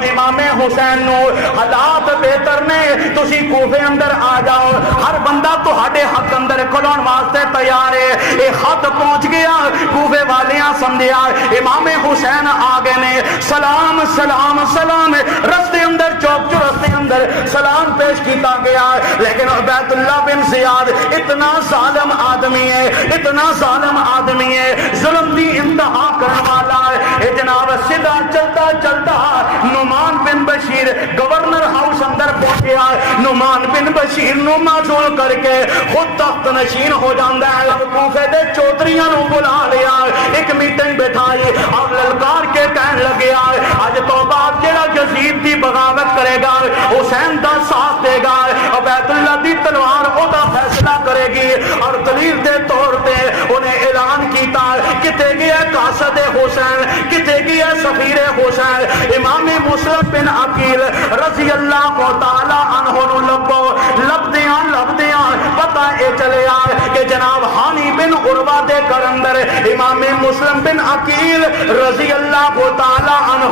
امام حسین نو حالات بہتر نے، تسی کوفے اندر آ جاؤ، ہر بندہ تہاڈے حق اندر کھلون واسطے تیار ہے۔ اے خط پہنچ گیا، کوفے والیاں سمجھیا امام حسین آ گئے نے، سلام سلام سلام، رستے اندر چوک چرستے اندر سلام پیش کیتا گیا، لیکن عبید اللہ بن زیاد اتنا ظالم آدمی ہے، اتنا ظالم آدمی ہے، ظلم دی انتہا کرنے والا ہے۔ اے جناب سیدھا چلتا چلتا نعمان بن بشیر گورنر ہاؤس اندر پہنچیا، نعمان بن بشیر نو معزول کر کے خود تخت نشین ہو جاندہ ہے، کوفے دے چودھریاں نو بلا لیا، ایک میٹنگ بٹھائی اور للکار کے کہنے لگیا آج تو بعد جڑا یزید دی بغاوت کرے گا حسین دا ساتھ دے گا، عبید اللہ دی تلوار او دا فیصلہ کرے گی، اور دلیل دے طور پہ انہیں اعلان کیتا کتے گیا قاصد حسین، کتے گیا سفیر حسین۔ امام مسلم بن عقیل رضی اللہ تعالی عنہ نو لبدیاں پتہ اے چلے آئے کہ جناب ہانی بن عروہ دے گھر اندر امام مسلم بن عقیل رضی اللہ تعالی عنہ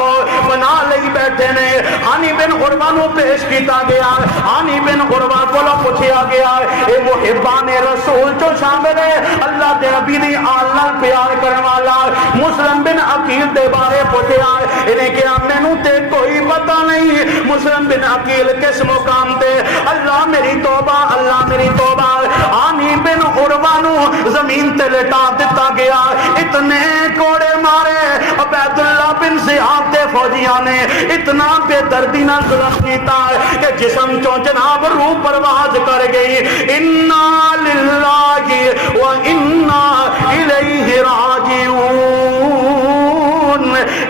بنا لئی بیٹھے نے۔ ہانی بن عروہ نو پیش کیتا گیا، ہانی بن عروہ کو پوچھیا گیا اے محبان رسول جو شامل ہے اللہ دے نبی دی آل نال پیار کرنے والا، مسلم بن عقیل دے بارے پوچھیا، انہیں کیا مینوں تے کوئی پتہ نہیں مسلم بن عقیل کس مقام تے، اللہ میری توبہ اللہ میری توبہ۔ ہانی بن عروہ نو زمین تے لٹا دیتا گیا، اتنے کوڑے مارے عبید اللہ بن زیاد دے فوجیاں نے، اتنا بے دردی نہ ظلم کیتا کہ جسم چوں جناب روح پرواز کر گئی، انا للہ و انا الیہ راجعون۔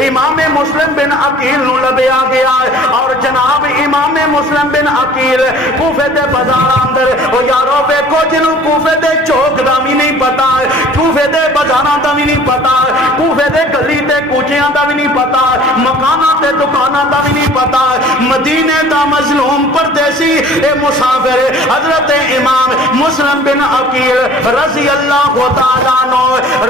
امام مسلم بن عقیل نو لبیا گیا اور جناب امام مسلم بن عقیل کوفے دے بازار اندر، او یارو ویکھو جنوں کوفے دے چوک دا بھی نہیں پتا، کوفے دے بازاراں دا بھی نہیں پتا، کوفے دے گلی تے کوچیاں دا بھی نہیں پتا، مکاناں تے دکاناں دا بھی نہیں پتا، مدینے دا مظلوم پردیسی اے مسافر حضرت امام مسلم بن عقیل رضی اللہ تعالیٰ عنہ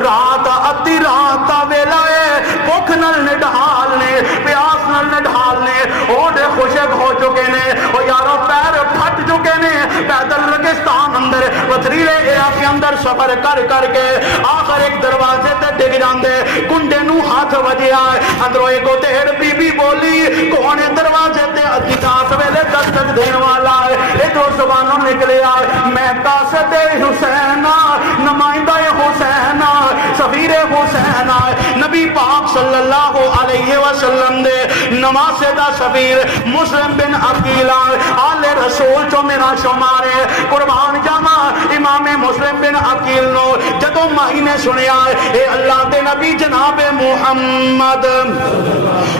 رات ادھی رات دا ویلا ہے، بھوک نال نڈھال نے، پیاس نال نڈھال نے، اوڈے خشک ہو چکے نے، او یارو پیر پھٹ چکے نے، پیدل ریگستان اندر پتھریلے علاقے اندر سفر کر کر کے آخر ایک دروازے تے ڈگ جاندے، کنڈے نو ہاتھ وجیا، اندروں ایک دیر بی بی بولی کون دروازے تے ادھی رات ویلے دستک دین والا ہے، ادھر زبانوں نکلے آئے میں قاصد حسین نمائندہ حسین سفیر حسین نبی پاک صلی اللہ علیہ وسلم دے نواسے دا سفیر مسلم بن عقیل آل رسول چو میرا شمارے قربان جاما۔ امام مسلم بن عقیل نو جدو مہینے سنیا اے اللہ دے نبی جناب محمد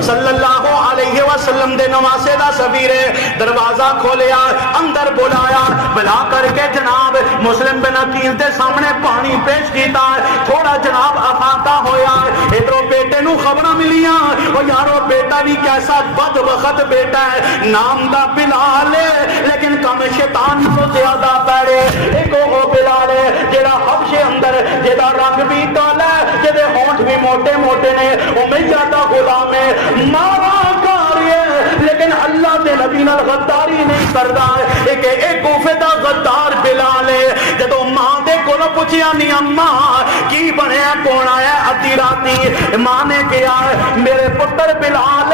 صلی اللہ علیہ وسلم دے نواسے دا سفیر دروازہ کھولیا، اندر بلایا، بلا کر کے جناب مسلم بن عقیل دے سامنے پانی پیش کیتا، تھوڑا جناب افاقہ ہویا، ادھروں بیٹے نو خبریں ملیاں، وہ یارو بیٹا بھی کیسا بد وقت بیٹا ہے، نام دا بلال ہے لیکن کم شیطان کو زیادہ پیڑے، ایک وہ بلال ہے جیڑا حبشے اندر جیڑا رنگ بھی کالا ہے، جیڑے ہونٹ بھی موٹے موٹے نے، امیہ دا غلام ہے، مارا کاری ہے لیکن اللہ دے نبی نال غداری نہیں کردا ہے، ایک کوفے دا غدار بلال ہے، جدو ماں دے کولوں پوچھیا نہیں اماں کی بنیا کون آیا ادھی راتی، ماں نے کہا میرے پتر بلال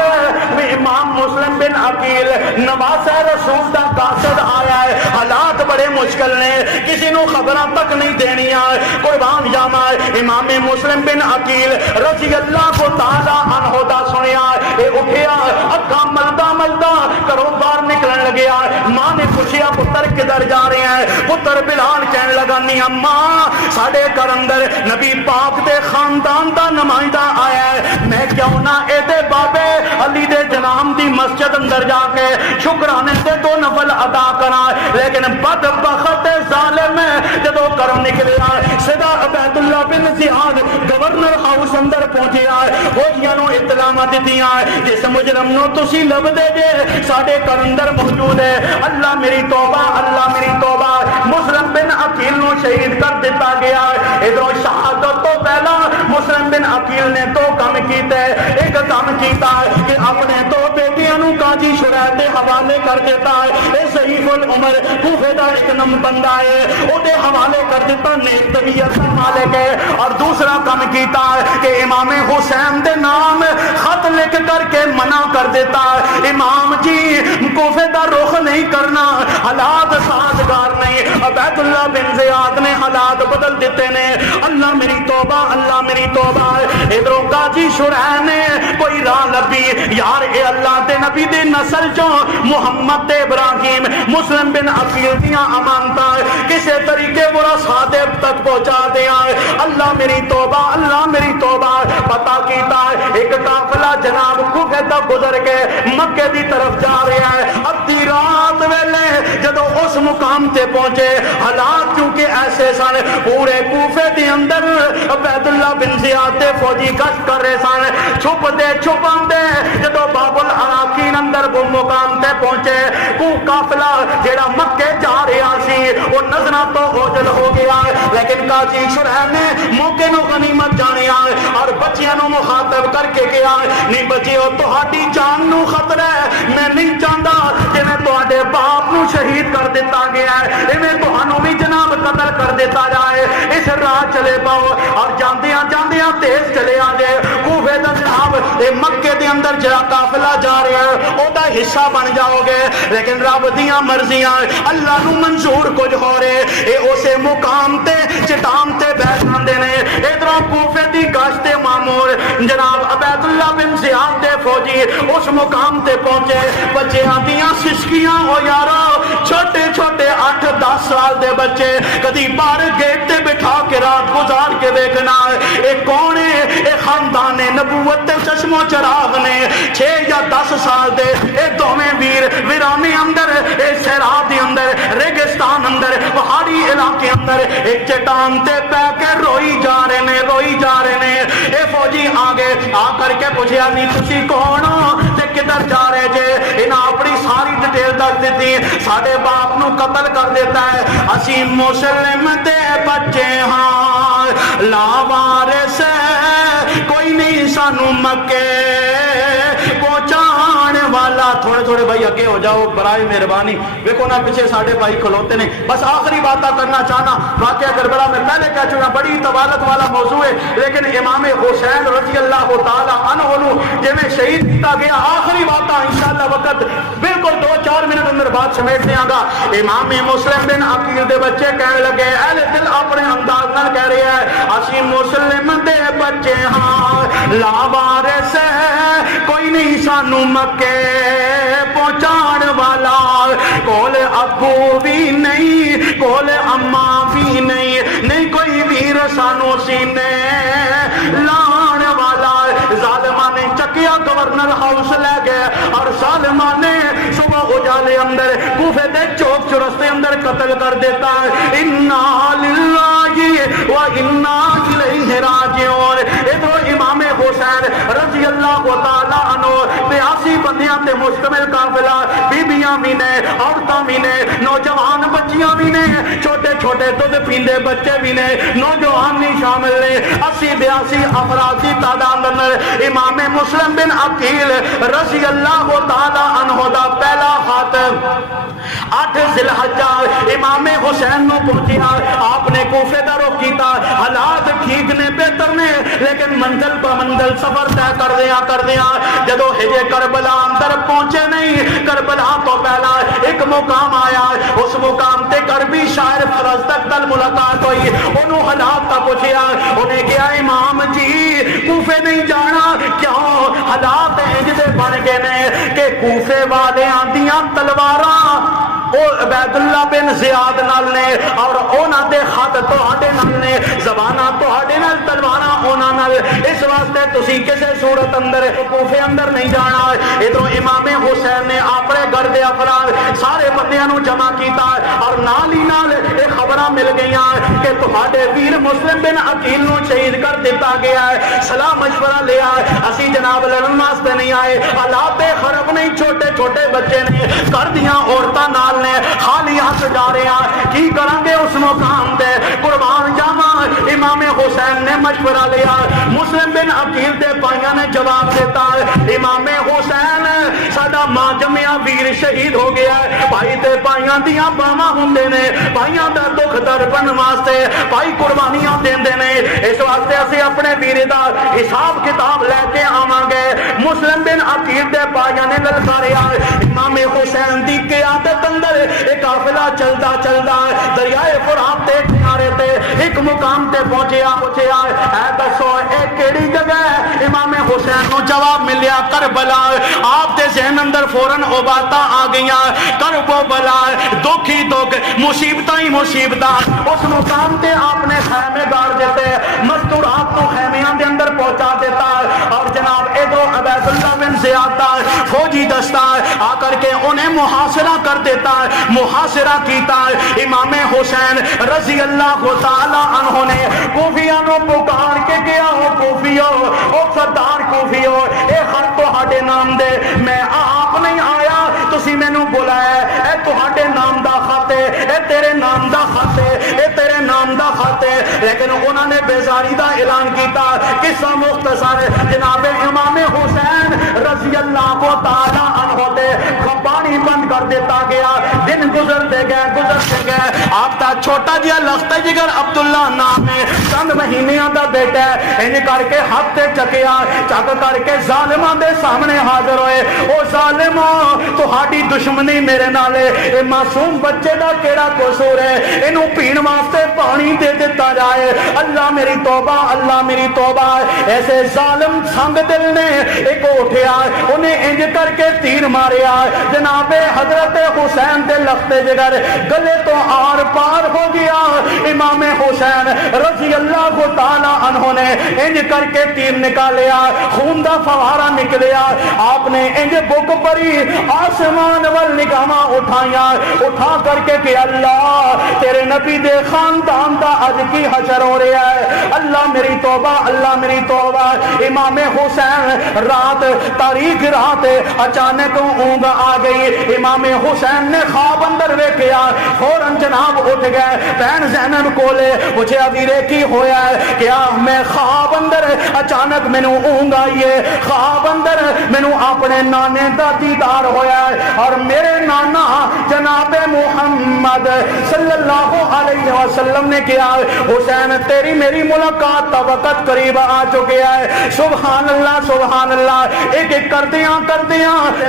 میں امام مسلم بن عقیل نواسہ رسول دا قاصد آیا ہے، حالات بڑے مشکل نے، کسی نو خبراں تک نہیں دینیاں، قربان جاما۔ امام مسلم بن عقیل رضی اللہ تعالی عنہ دا سنیا اے اٹھیا، اکھاں ملدا ملدا گھروں باہر نکلن لگیا، ماں نے پوچھیا پتر کدھر جا رہے ہیں، پتر بلال کہنے لگا نہیں اماں ساڈے گھر اندر نبی پاک دے خاندان دا نمائندہ آیا ہے، میں کیوں نہ اے دے بابے علی دے جنام دی مسجد اندر جا کے شکرانے دے 2 نفل ادا کرا، لیکن بدبخت ظالم جدو کرم نکلیا سدا عبید اللہ بن زیاد گورنر ہاؤس اندر پہنچے آئے فوجیاں نو اطلاع دیتیاں جس مجرم نو تسی لب دے جے ساڈے گھر اندر موجود ہے. اللہ میری توبہ اللہ میری توبہ. مسلم بن عقیل نو شہید کر دیتا گیا. ادھر شہادت تو پہلا مسلم بن عقیل نے دو کام کیتے. ایک کام کیتا کہ اپنے دو بیٹیاں نو قاضی شریع دے حوالے کر دیتا ہے. اے سیف العمر کوفے دا ایک نم بندہ ہے او دے حوالے کر دیتا نیک طبیعت دا مالک ہے. اور دوسرا کام کیتا کہ امام حسین دے نام خط لکھ کر کے منع کر دیتا ہے. امام جی کوفے دا رخ نہیں کرنا حالات سازگار نہیں. عبید اللہ بن زیاد نے حالات بدل دیتے نے. اللہ میری توبہ اللہ میری توبہ. ادھروں قاضی شریع نے کوئی راہ لبی یار اے اللہ دے نبی دے نسل چوں محمد تے ابراہیم مسلم بن عقیل دیاں امانتاں کسے طریقے برا صادق تک پہنچا دیا. اللہ میری توبہ اللہ میری توبہ. پتہ کیتا ایک قافلہ جناب کوفے تک گزر کے مکے دی طرف جا رہا ہے. ادھی رات ویلے جدو اس مقام تے پہنچے حالات کیونکہ ایسے سن پورے کوفے دے اندر عبید اللہ بن زیاد دے فوجی گشت کر رہے سن. چھپ دے چھپاندے جدو باب العراقین اندر وہ مقام تے پہنچے کو قافلہ جیڑا مکے جا رہا سی وہ نظراں تو اوجل ہو گیا. لیکن قاضی شریع نے موقع نو غنیمت جانیا اور بچیاں نو مخاطب کر کے کہا نہیں بچیو تہاڈی جان نو خطرہ ہے. میں نہیں چاہتا کہ میں تہاڈے باپ نو شہید کر دیتا گیا ہے ایویں تہانوں بھی جناب قتل کر دیتا جائے. اس راہ چلے پاؤ اور جاندیاں جاندیاں تیز چلے آ جائے. کوفے دا جناب اے مکے دے اندر جڑا قافلہ جا رہا ہے او دا حصہ بن جاؤ گے. لیکن رب دیاں مرضیاں اللہ نو منظور کچھ ہو رہے. اے اسے مقام تے چٹان تے بیٹھ جاندے نے. ادھروں کوفے دی گشت مامور جناب عبید اللہ بن زیاد دے فوجی اس مقام تے پہنچے. بچیاں دیاں سسکیاں ہو یارو چھوٹے چھوٹے 8-10 سال دے بچے کدی باہر گیٹ تے بٹھا کے رات گزار کے دیکھنا اے کون ہے. اے خاندان نبوت تے چشم و چراغ نے 6 یا 10 سال دے اے دوویں ویر ویرانے اندر اے صحرا دے اندر ریگستان اندر پہاڑی علاقے اندر ایک چٹان تے پے کے روئی جا رہے نے روئی جا رہے نے. اے فوجی آگے آ کر کے پوچھیا نہیں تسی کون ہو تے کدھر جا رہے جے. انہاں اپنی ساری ڈیٹیل دس دیتی. ساڈے باپ نو قتل کر دیتا ہے. اسی مسلم دے بچے ہاں لاوارث کوئی نہیں سانو مکے پہنچان والا. تھوڑے تھوڑے بھائی اگے ہو جاؤ برائے مہربانی. دیکھو نا پیچھے ساڈے بھائی کھلوتے نے. بس آخری باتاں کرنا چاہنا. واقعہ کربلا میں پہلے کہہ چکا بڑی طوالت والا موضوع ہے لیکن امام حسین رضی اللہ تعالی عنہ نو جویں شہید کیتا گیا آخری باتاں انشاءاللہ وقت بالکل 2-4 منٹ اندر بات سمیٹ دیاں گا. امام مسلم بن عقیل دے بچے کہنے لگے اہل دل اپنے انداز نال کہہ رہے ہیں اسی مسلم دے بچے ہاں لاوارث کوئی نہیں سانو مکے پہنچان والا. کول ابو بھی نہیں کول اماں بھی نہیں کوئی ویر سانو سینے لان والا. ظالماں نے چکیا گورنر ہاؤس لے گئے اور ظالماں نے صبح اجالے اندر کوفے دے چوک چرستے اندر قتل کر دیتا ہے. انا للہ و انا الیہ راجعون. ادھر امام حسین رضی اللہ تعالی عنہ 82 بندیاں تے مشتمل قافلہ بیبیاں بھی نے عورتاں بھی نے نوجوان بچیاں بھی نے چھوٹے چھوٹے دودھ پیندے بچے بھی نے نوجوان بھی شامل نے. 80-82 افراد کی تعداد اندر امام مسلم بن عقیل رضی اللہ تعالی عنہ دا پہلا خط 8 ذی الحجہ امام حسین نو پہنچیا. آپ نے کوفے دا رخ کیتا. حالات ٹھیک نے بہتر نے لیکن منزل پر منزل سفر طے کر دیا جدو ہجے کربلا اندر پہنچے نہیں. کربلا تو پہلا ایک مقام آیا. اس مقام تے کربی شاعر فرزدق دل ملاقات ہوئی. انہوں حالات کا پوچھیا. انہیں کہا امام جی کوفے نہیں جانا کیوں؟ حالات انجدے بن گئے نے کہ کوفے والے آندیاں تلواراں او عبید اللہ بن زیاد نال نے اور اونا دے خط تہاڈے نال نے زباناں تہاڈے نال تلواراں اونا نال. اس واسطے تسی کسے صورت اندر کوفے اندر نہیں جانا. ادھر امام حسین نے اپنے گھر دے افراد سارے بندیاں نو جمع کیتا اور نال ہی نال یہ خبراں مل گئی کہ تہاڈے ویر مسلم بن عقیل نو شہید کر دیتا گیا ہے. صلاح مشورہ لیا اسی جناب لڑن واسطے نہیں آئے, حالات خراب نہیں, چھوٹے چھوٹے بچے نے, گھر دیاں عورتاں نال نے, خالی ہاتھ جا رہے ہیں, کی کریں گے اس مقام تے, قربان جاواں. امام حسین نے مشورہ لیا, مسلم بن عقیل دے پائیاں نے جواب دیتا, امام حسین ساڈا ماں جمیا ویر شہید ہو گیا ہے, بھائی تے پائیاں دیاں باواں ہوندے نے, بھائیاں دا دکھ دربن واسطے بھائی قربانیاں دیندے نے, اس واسطے اسی اپنے ویر دا حساب کتاب لے کے آواں گے. مسلم بن عقیل دے پائیاں نے للکاریا, امام حسین دی قیادت اندر ایک قافلہ چلدا چلدا دریائے فرات دے کنارے تے ایک مقام تے پہنچیا. اے دسو اے کیڑی جگہ ہے؟ امام حسین نو جواب ملیا کربلا. آپ دے ذہن اندر فوراً او باتاں آ گئیاں, کرب و بلا, دکھ ہی دکھ, مصیبتاں ہی مصیبتاں. اس مقام تے آپ نے خیمے گاڑ دیتے, مستورات کو خیمیاں دے اندر پہنچا دیتا, اور جناب ادھر عبید اللہ بن زیاد دا فوجی دستہ آ کر کے انہیں محاصرہ کر دیتا. محاصرہ کیتا امام حسین رضی اللہ تعالی عنہ نے کوفیاں نو پکار کے گیا, ہو کوفیو, او سردار کوفیو, اے خط تہاڈے نام دے, میں آپ نہیں آیا, تسی مینوں بلایا, اے تہاڈے نام دا خط ہے, اے تیرے نام دا خط ہے, اے تیرے نام دا خط ہے. لیکن انہوں نے بیزاری دا اعلان کیتا. قصہ مختصر, جناب امام حسین رضی اللہ تعالی عنہ دے پانی بند کر دیتا گیا. دن گزرتے گئے, آپ دا چھوٹا جہا لخت جگر عبداللہ نام ہے, چند مہینیاں دا بیٹا ہے, انج کر کے ہاتھ تے چکیا, چک کر کے ظالماں دے سامنے حاضر ہوئے. او ظالماں, تہاڈی دشمنی میرے نال ہے, اے معصوم بچے دا کیڑا قصور ہے, اینوں پین واسطے پانی دے دیتا جائے. اللہ میری توبہ, اللہ میری توبہ. ایسے ظالم سنگ دل نے ایک اٹھیا, انہیں انج کر کے تیر ماریا. جناب حضرت حسین دے لخت جگر گلے تو آر پار ہو گیا. امام حسین رضی اللہ تعالی عنہ نے انج کر کے تیر نکالیا, خون دا فوارہ نکلیا. آپ نے انج بک پڑی, آسمان وال نگاہاں اٹھائیاں, اٹھا کر کے کہ اللہ تیرے نبی دے خاندان دا اج کی حشر ہو رہا ہے. اللہ میری توبہ, اللہ میری توبہ. امام حسین رات, تاریخ رات, اچانک اونگ آ گئی. امام حسین نے خواب اندر ویکھیا, فوراً جناب اٹھ گئے, بہن زینب کولے پوچھیا ویرے کی ہویا ہے؟ کیا میں خواب اندر اچانک مینوں اونگ آئی ہے, خواب اندر مینوں اپنے نانے دا دیدار ہویا ہے, اور میرے نانا جناب محمد صلی اللہ علیہ وسلم نے کیا, حسین تیری میری ملاقات کا وقت قریب آ چکے ہے. سبحان اللہ, سبحان اللہ. ایک ایک کردیاں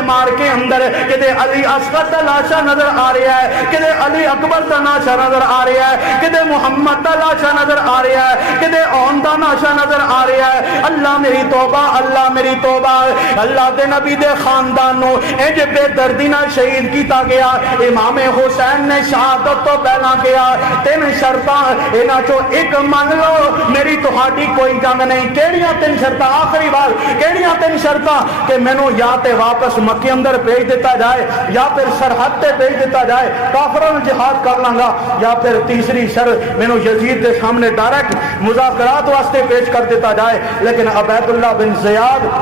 مار کے اندر کدے علی اصغر دا لاشا نظر آ رہا ہے, کدے علی اکبر دا ناشا نظر آ رہا ہے, کدے محمد دا لاشا نظر آ رہا ہے, کدے اون دا ناشا نظر آ رہا ہے. اللہ میری توبہ, اللہ میری توبہ. اللہ دے نبی دے خاندان نو انج بے دردی نال شہید کیتا گیا. امام حسین نے شہادت تو پہلا کیا, 3 شرطاں, انہاں چوں ایک مان لو میری تہاڈی کوئی جنگ نہیں. کیڑیاں 3 شرطاں؟ آخری بار کیڑیاں 3 شرطاں؟ کہ مینوں یا تے واپس مکے اندر بھیج دیتا جائے, یا پھر سرحد تے بھیج دیتا جائے, کافراں نال جہاد کر لاں گا, یا پھر تیسری شرط مینوں یزید دے سامنے ڈائریکٹ مذاکرات واسطے پیش کر دیتا جائے. لیکن عبید اللہ بن زیاد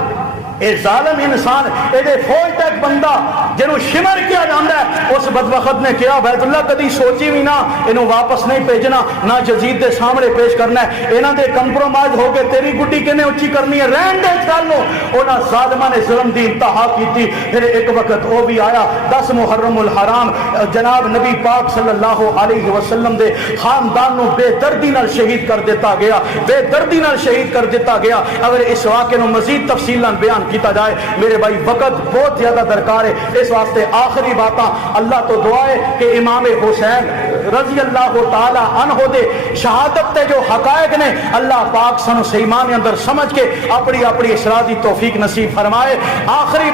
اے ظالم انسان, اے دے فوج تک بندہ جنوں شمر کیا جاندا ہے, اس بدبخت نے کیا عبید اللہ کدی سوچی بھی نہ انہوں واپس نہیں بھیجنا, نہ یزید دے سامنے پیش کرنا ہے. انہاں دے کمپرومائز ہو کے تیری گڈی کنے اونچی کرنی ہے, رہن دے چل لو. انہاں ظالماں نے ظلم دی انتہا کیتی. پھر ایک وقت وہ بھی آیا 10 محرم الحرام, جناب نبی پاک صلی اللہ علیہ وسلم دے خاندان نو بے دردی نال شہید کر دیتا گیا, بے دردی نال شہید کر دیتا گیا. اگر اس واقعے نو مزید تفصیلاً بیان کیتا جائے میرے بھائی وقت بہت زیادہ درکار ہے. اس واسطے آخری باتاں اللہ تو دعا ہے کہ امام حسین رضی اللہ تعالی عنہ دے شہادت تے جو حقائق نے اللہ پاک سنو سیمان اندر سمجھ کے اپنی اپنی اشراتی توفیق نصیب فرمائے. آخری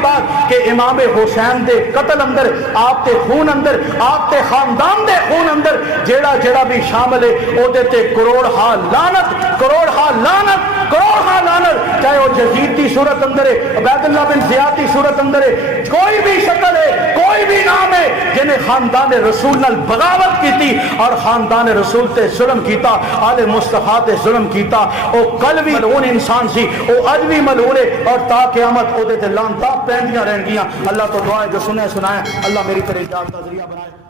بات کہ امام حسین دے قتل اندر, آپ تے خون اندر, آپ تے خاندان دے خون اندر جیڑا بھی شامل ہے او دے تے کروڑ ہا لعنت, کروڑ ہا لعنت, کروڑ ہا لعنت. چاہے وہ یزید دی دی صورت اندر ہے، عبید اللہ بن زیاد دی صورت اندر ہے، کوئی بھی شکل ہے، کوئی بھی نام ہے جنہیں خاندان رسول نال بغاوت کیتی اور خاندان رسول تے ظلم کیتا، آل مصطفیٰ تے ظلم کیتا، او کل بھی ملعون انسان سی، او اج بھی ملعون ہے اور تا قیامت او دے تے لعنتاں پیندیاں رہن گیاں۔ اللہ تو دعا ہے جو سنے سنائے اللہ میری طرح اجابت کا ذریعہ بنائے۔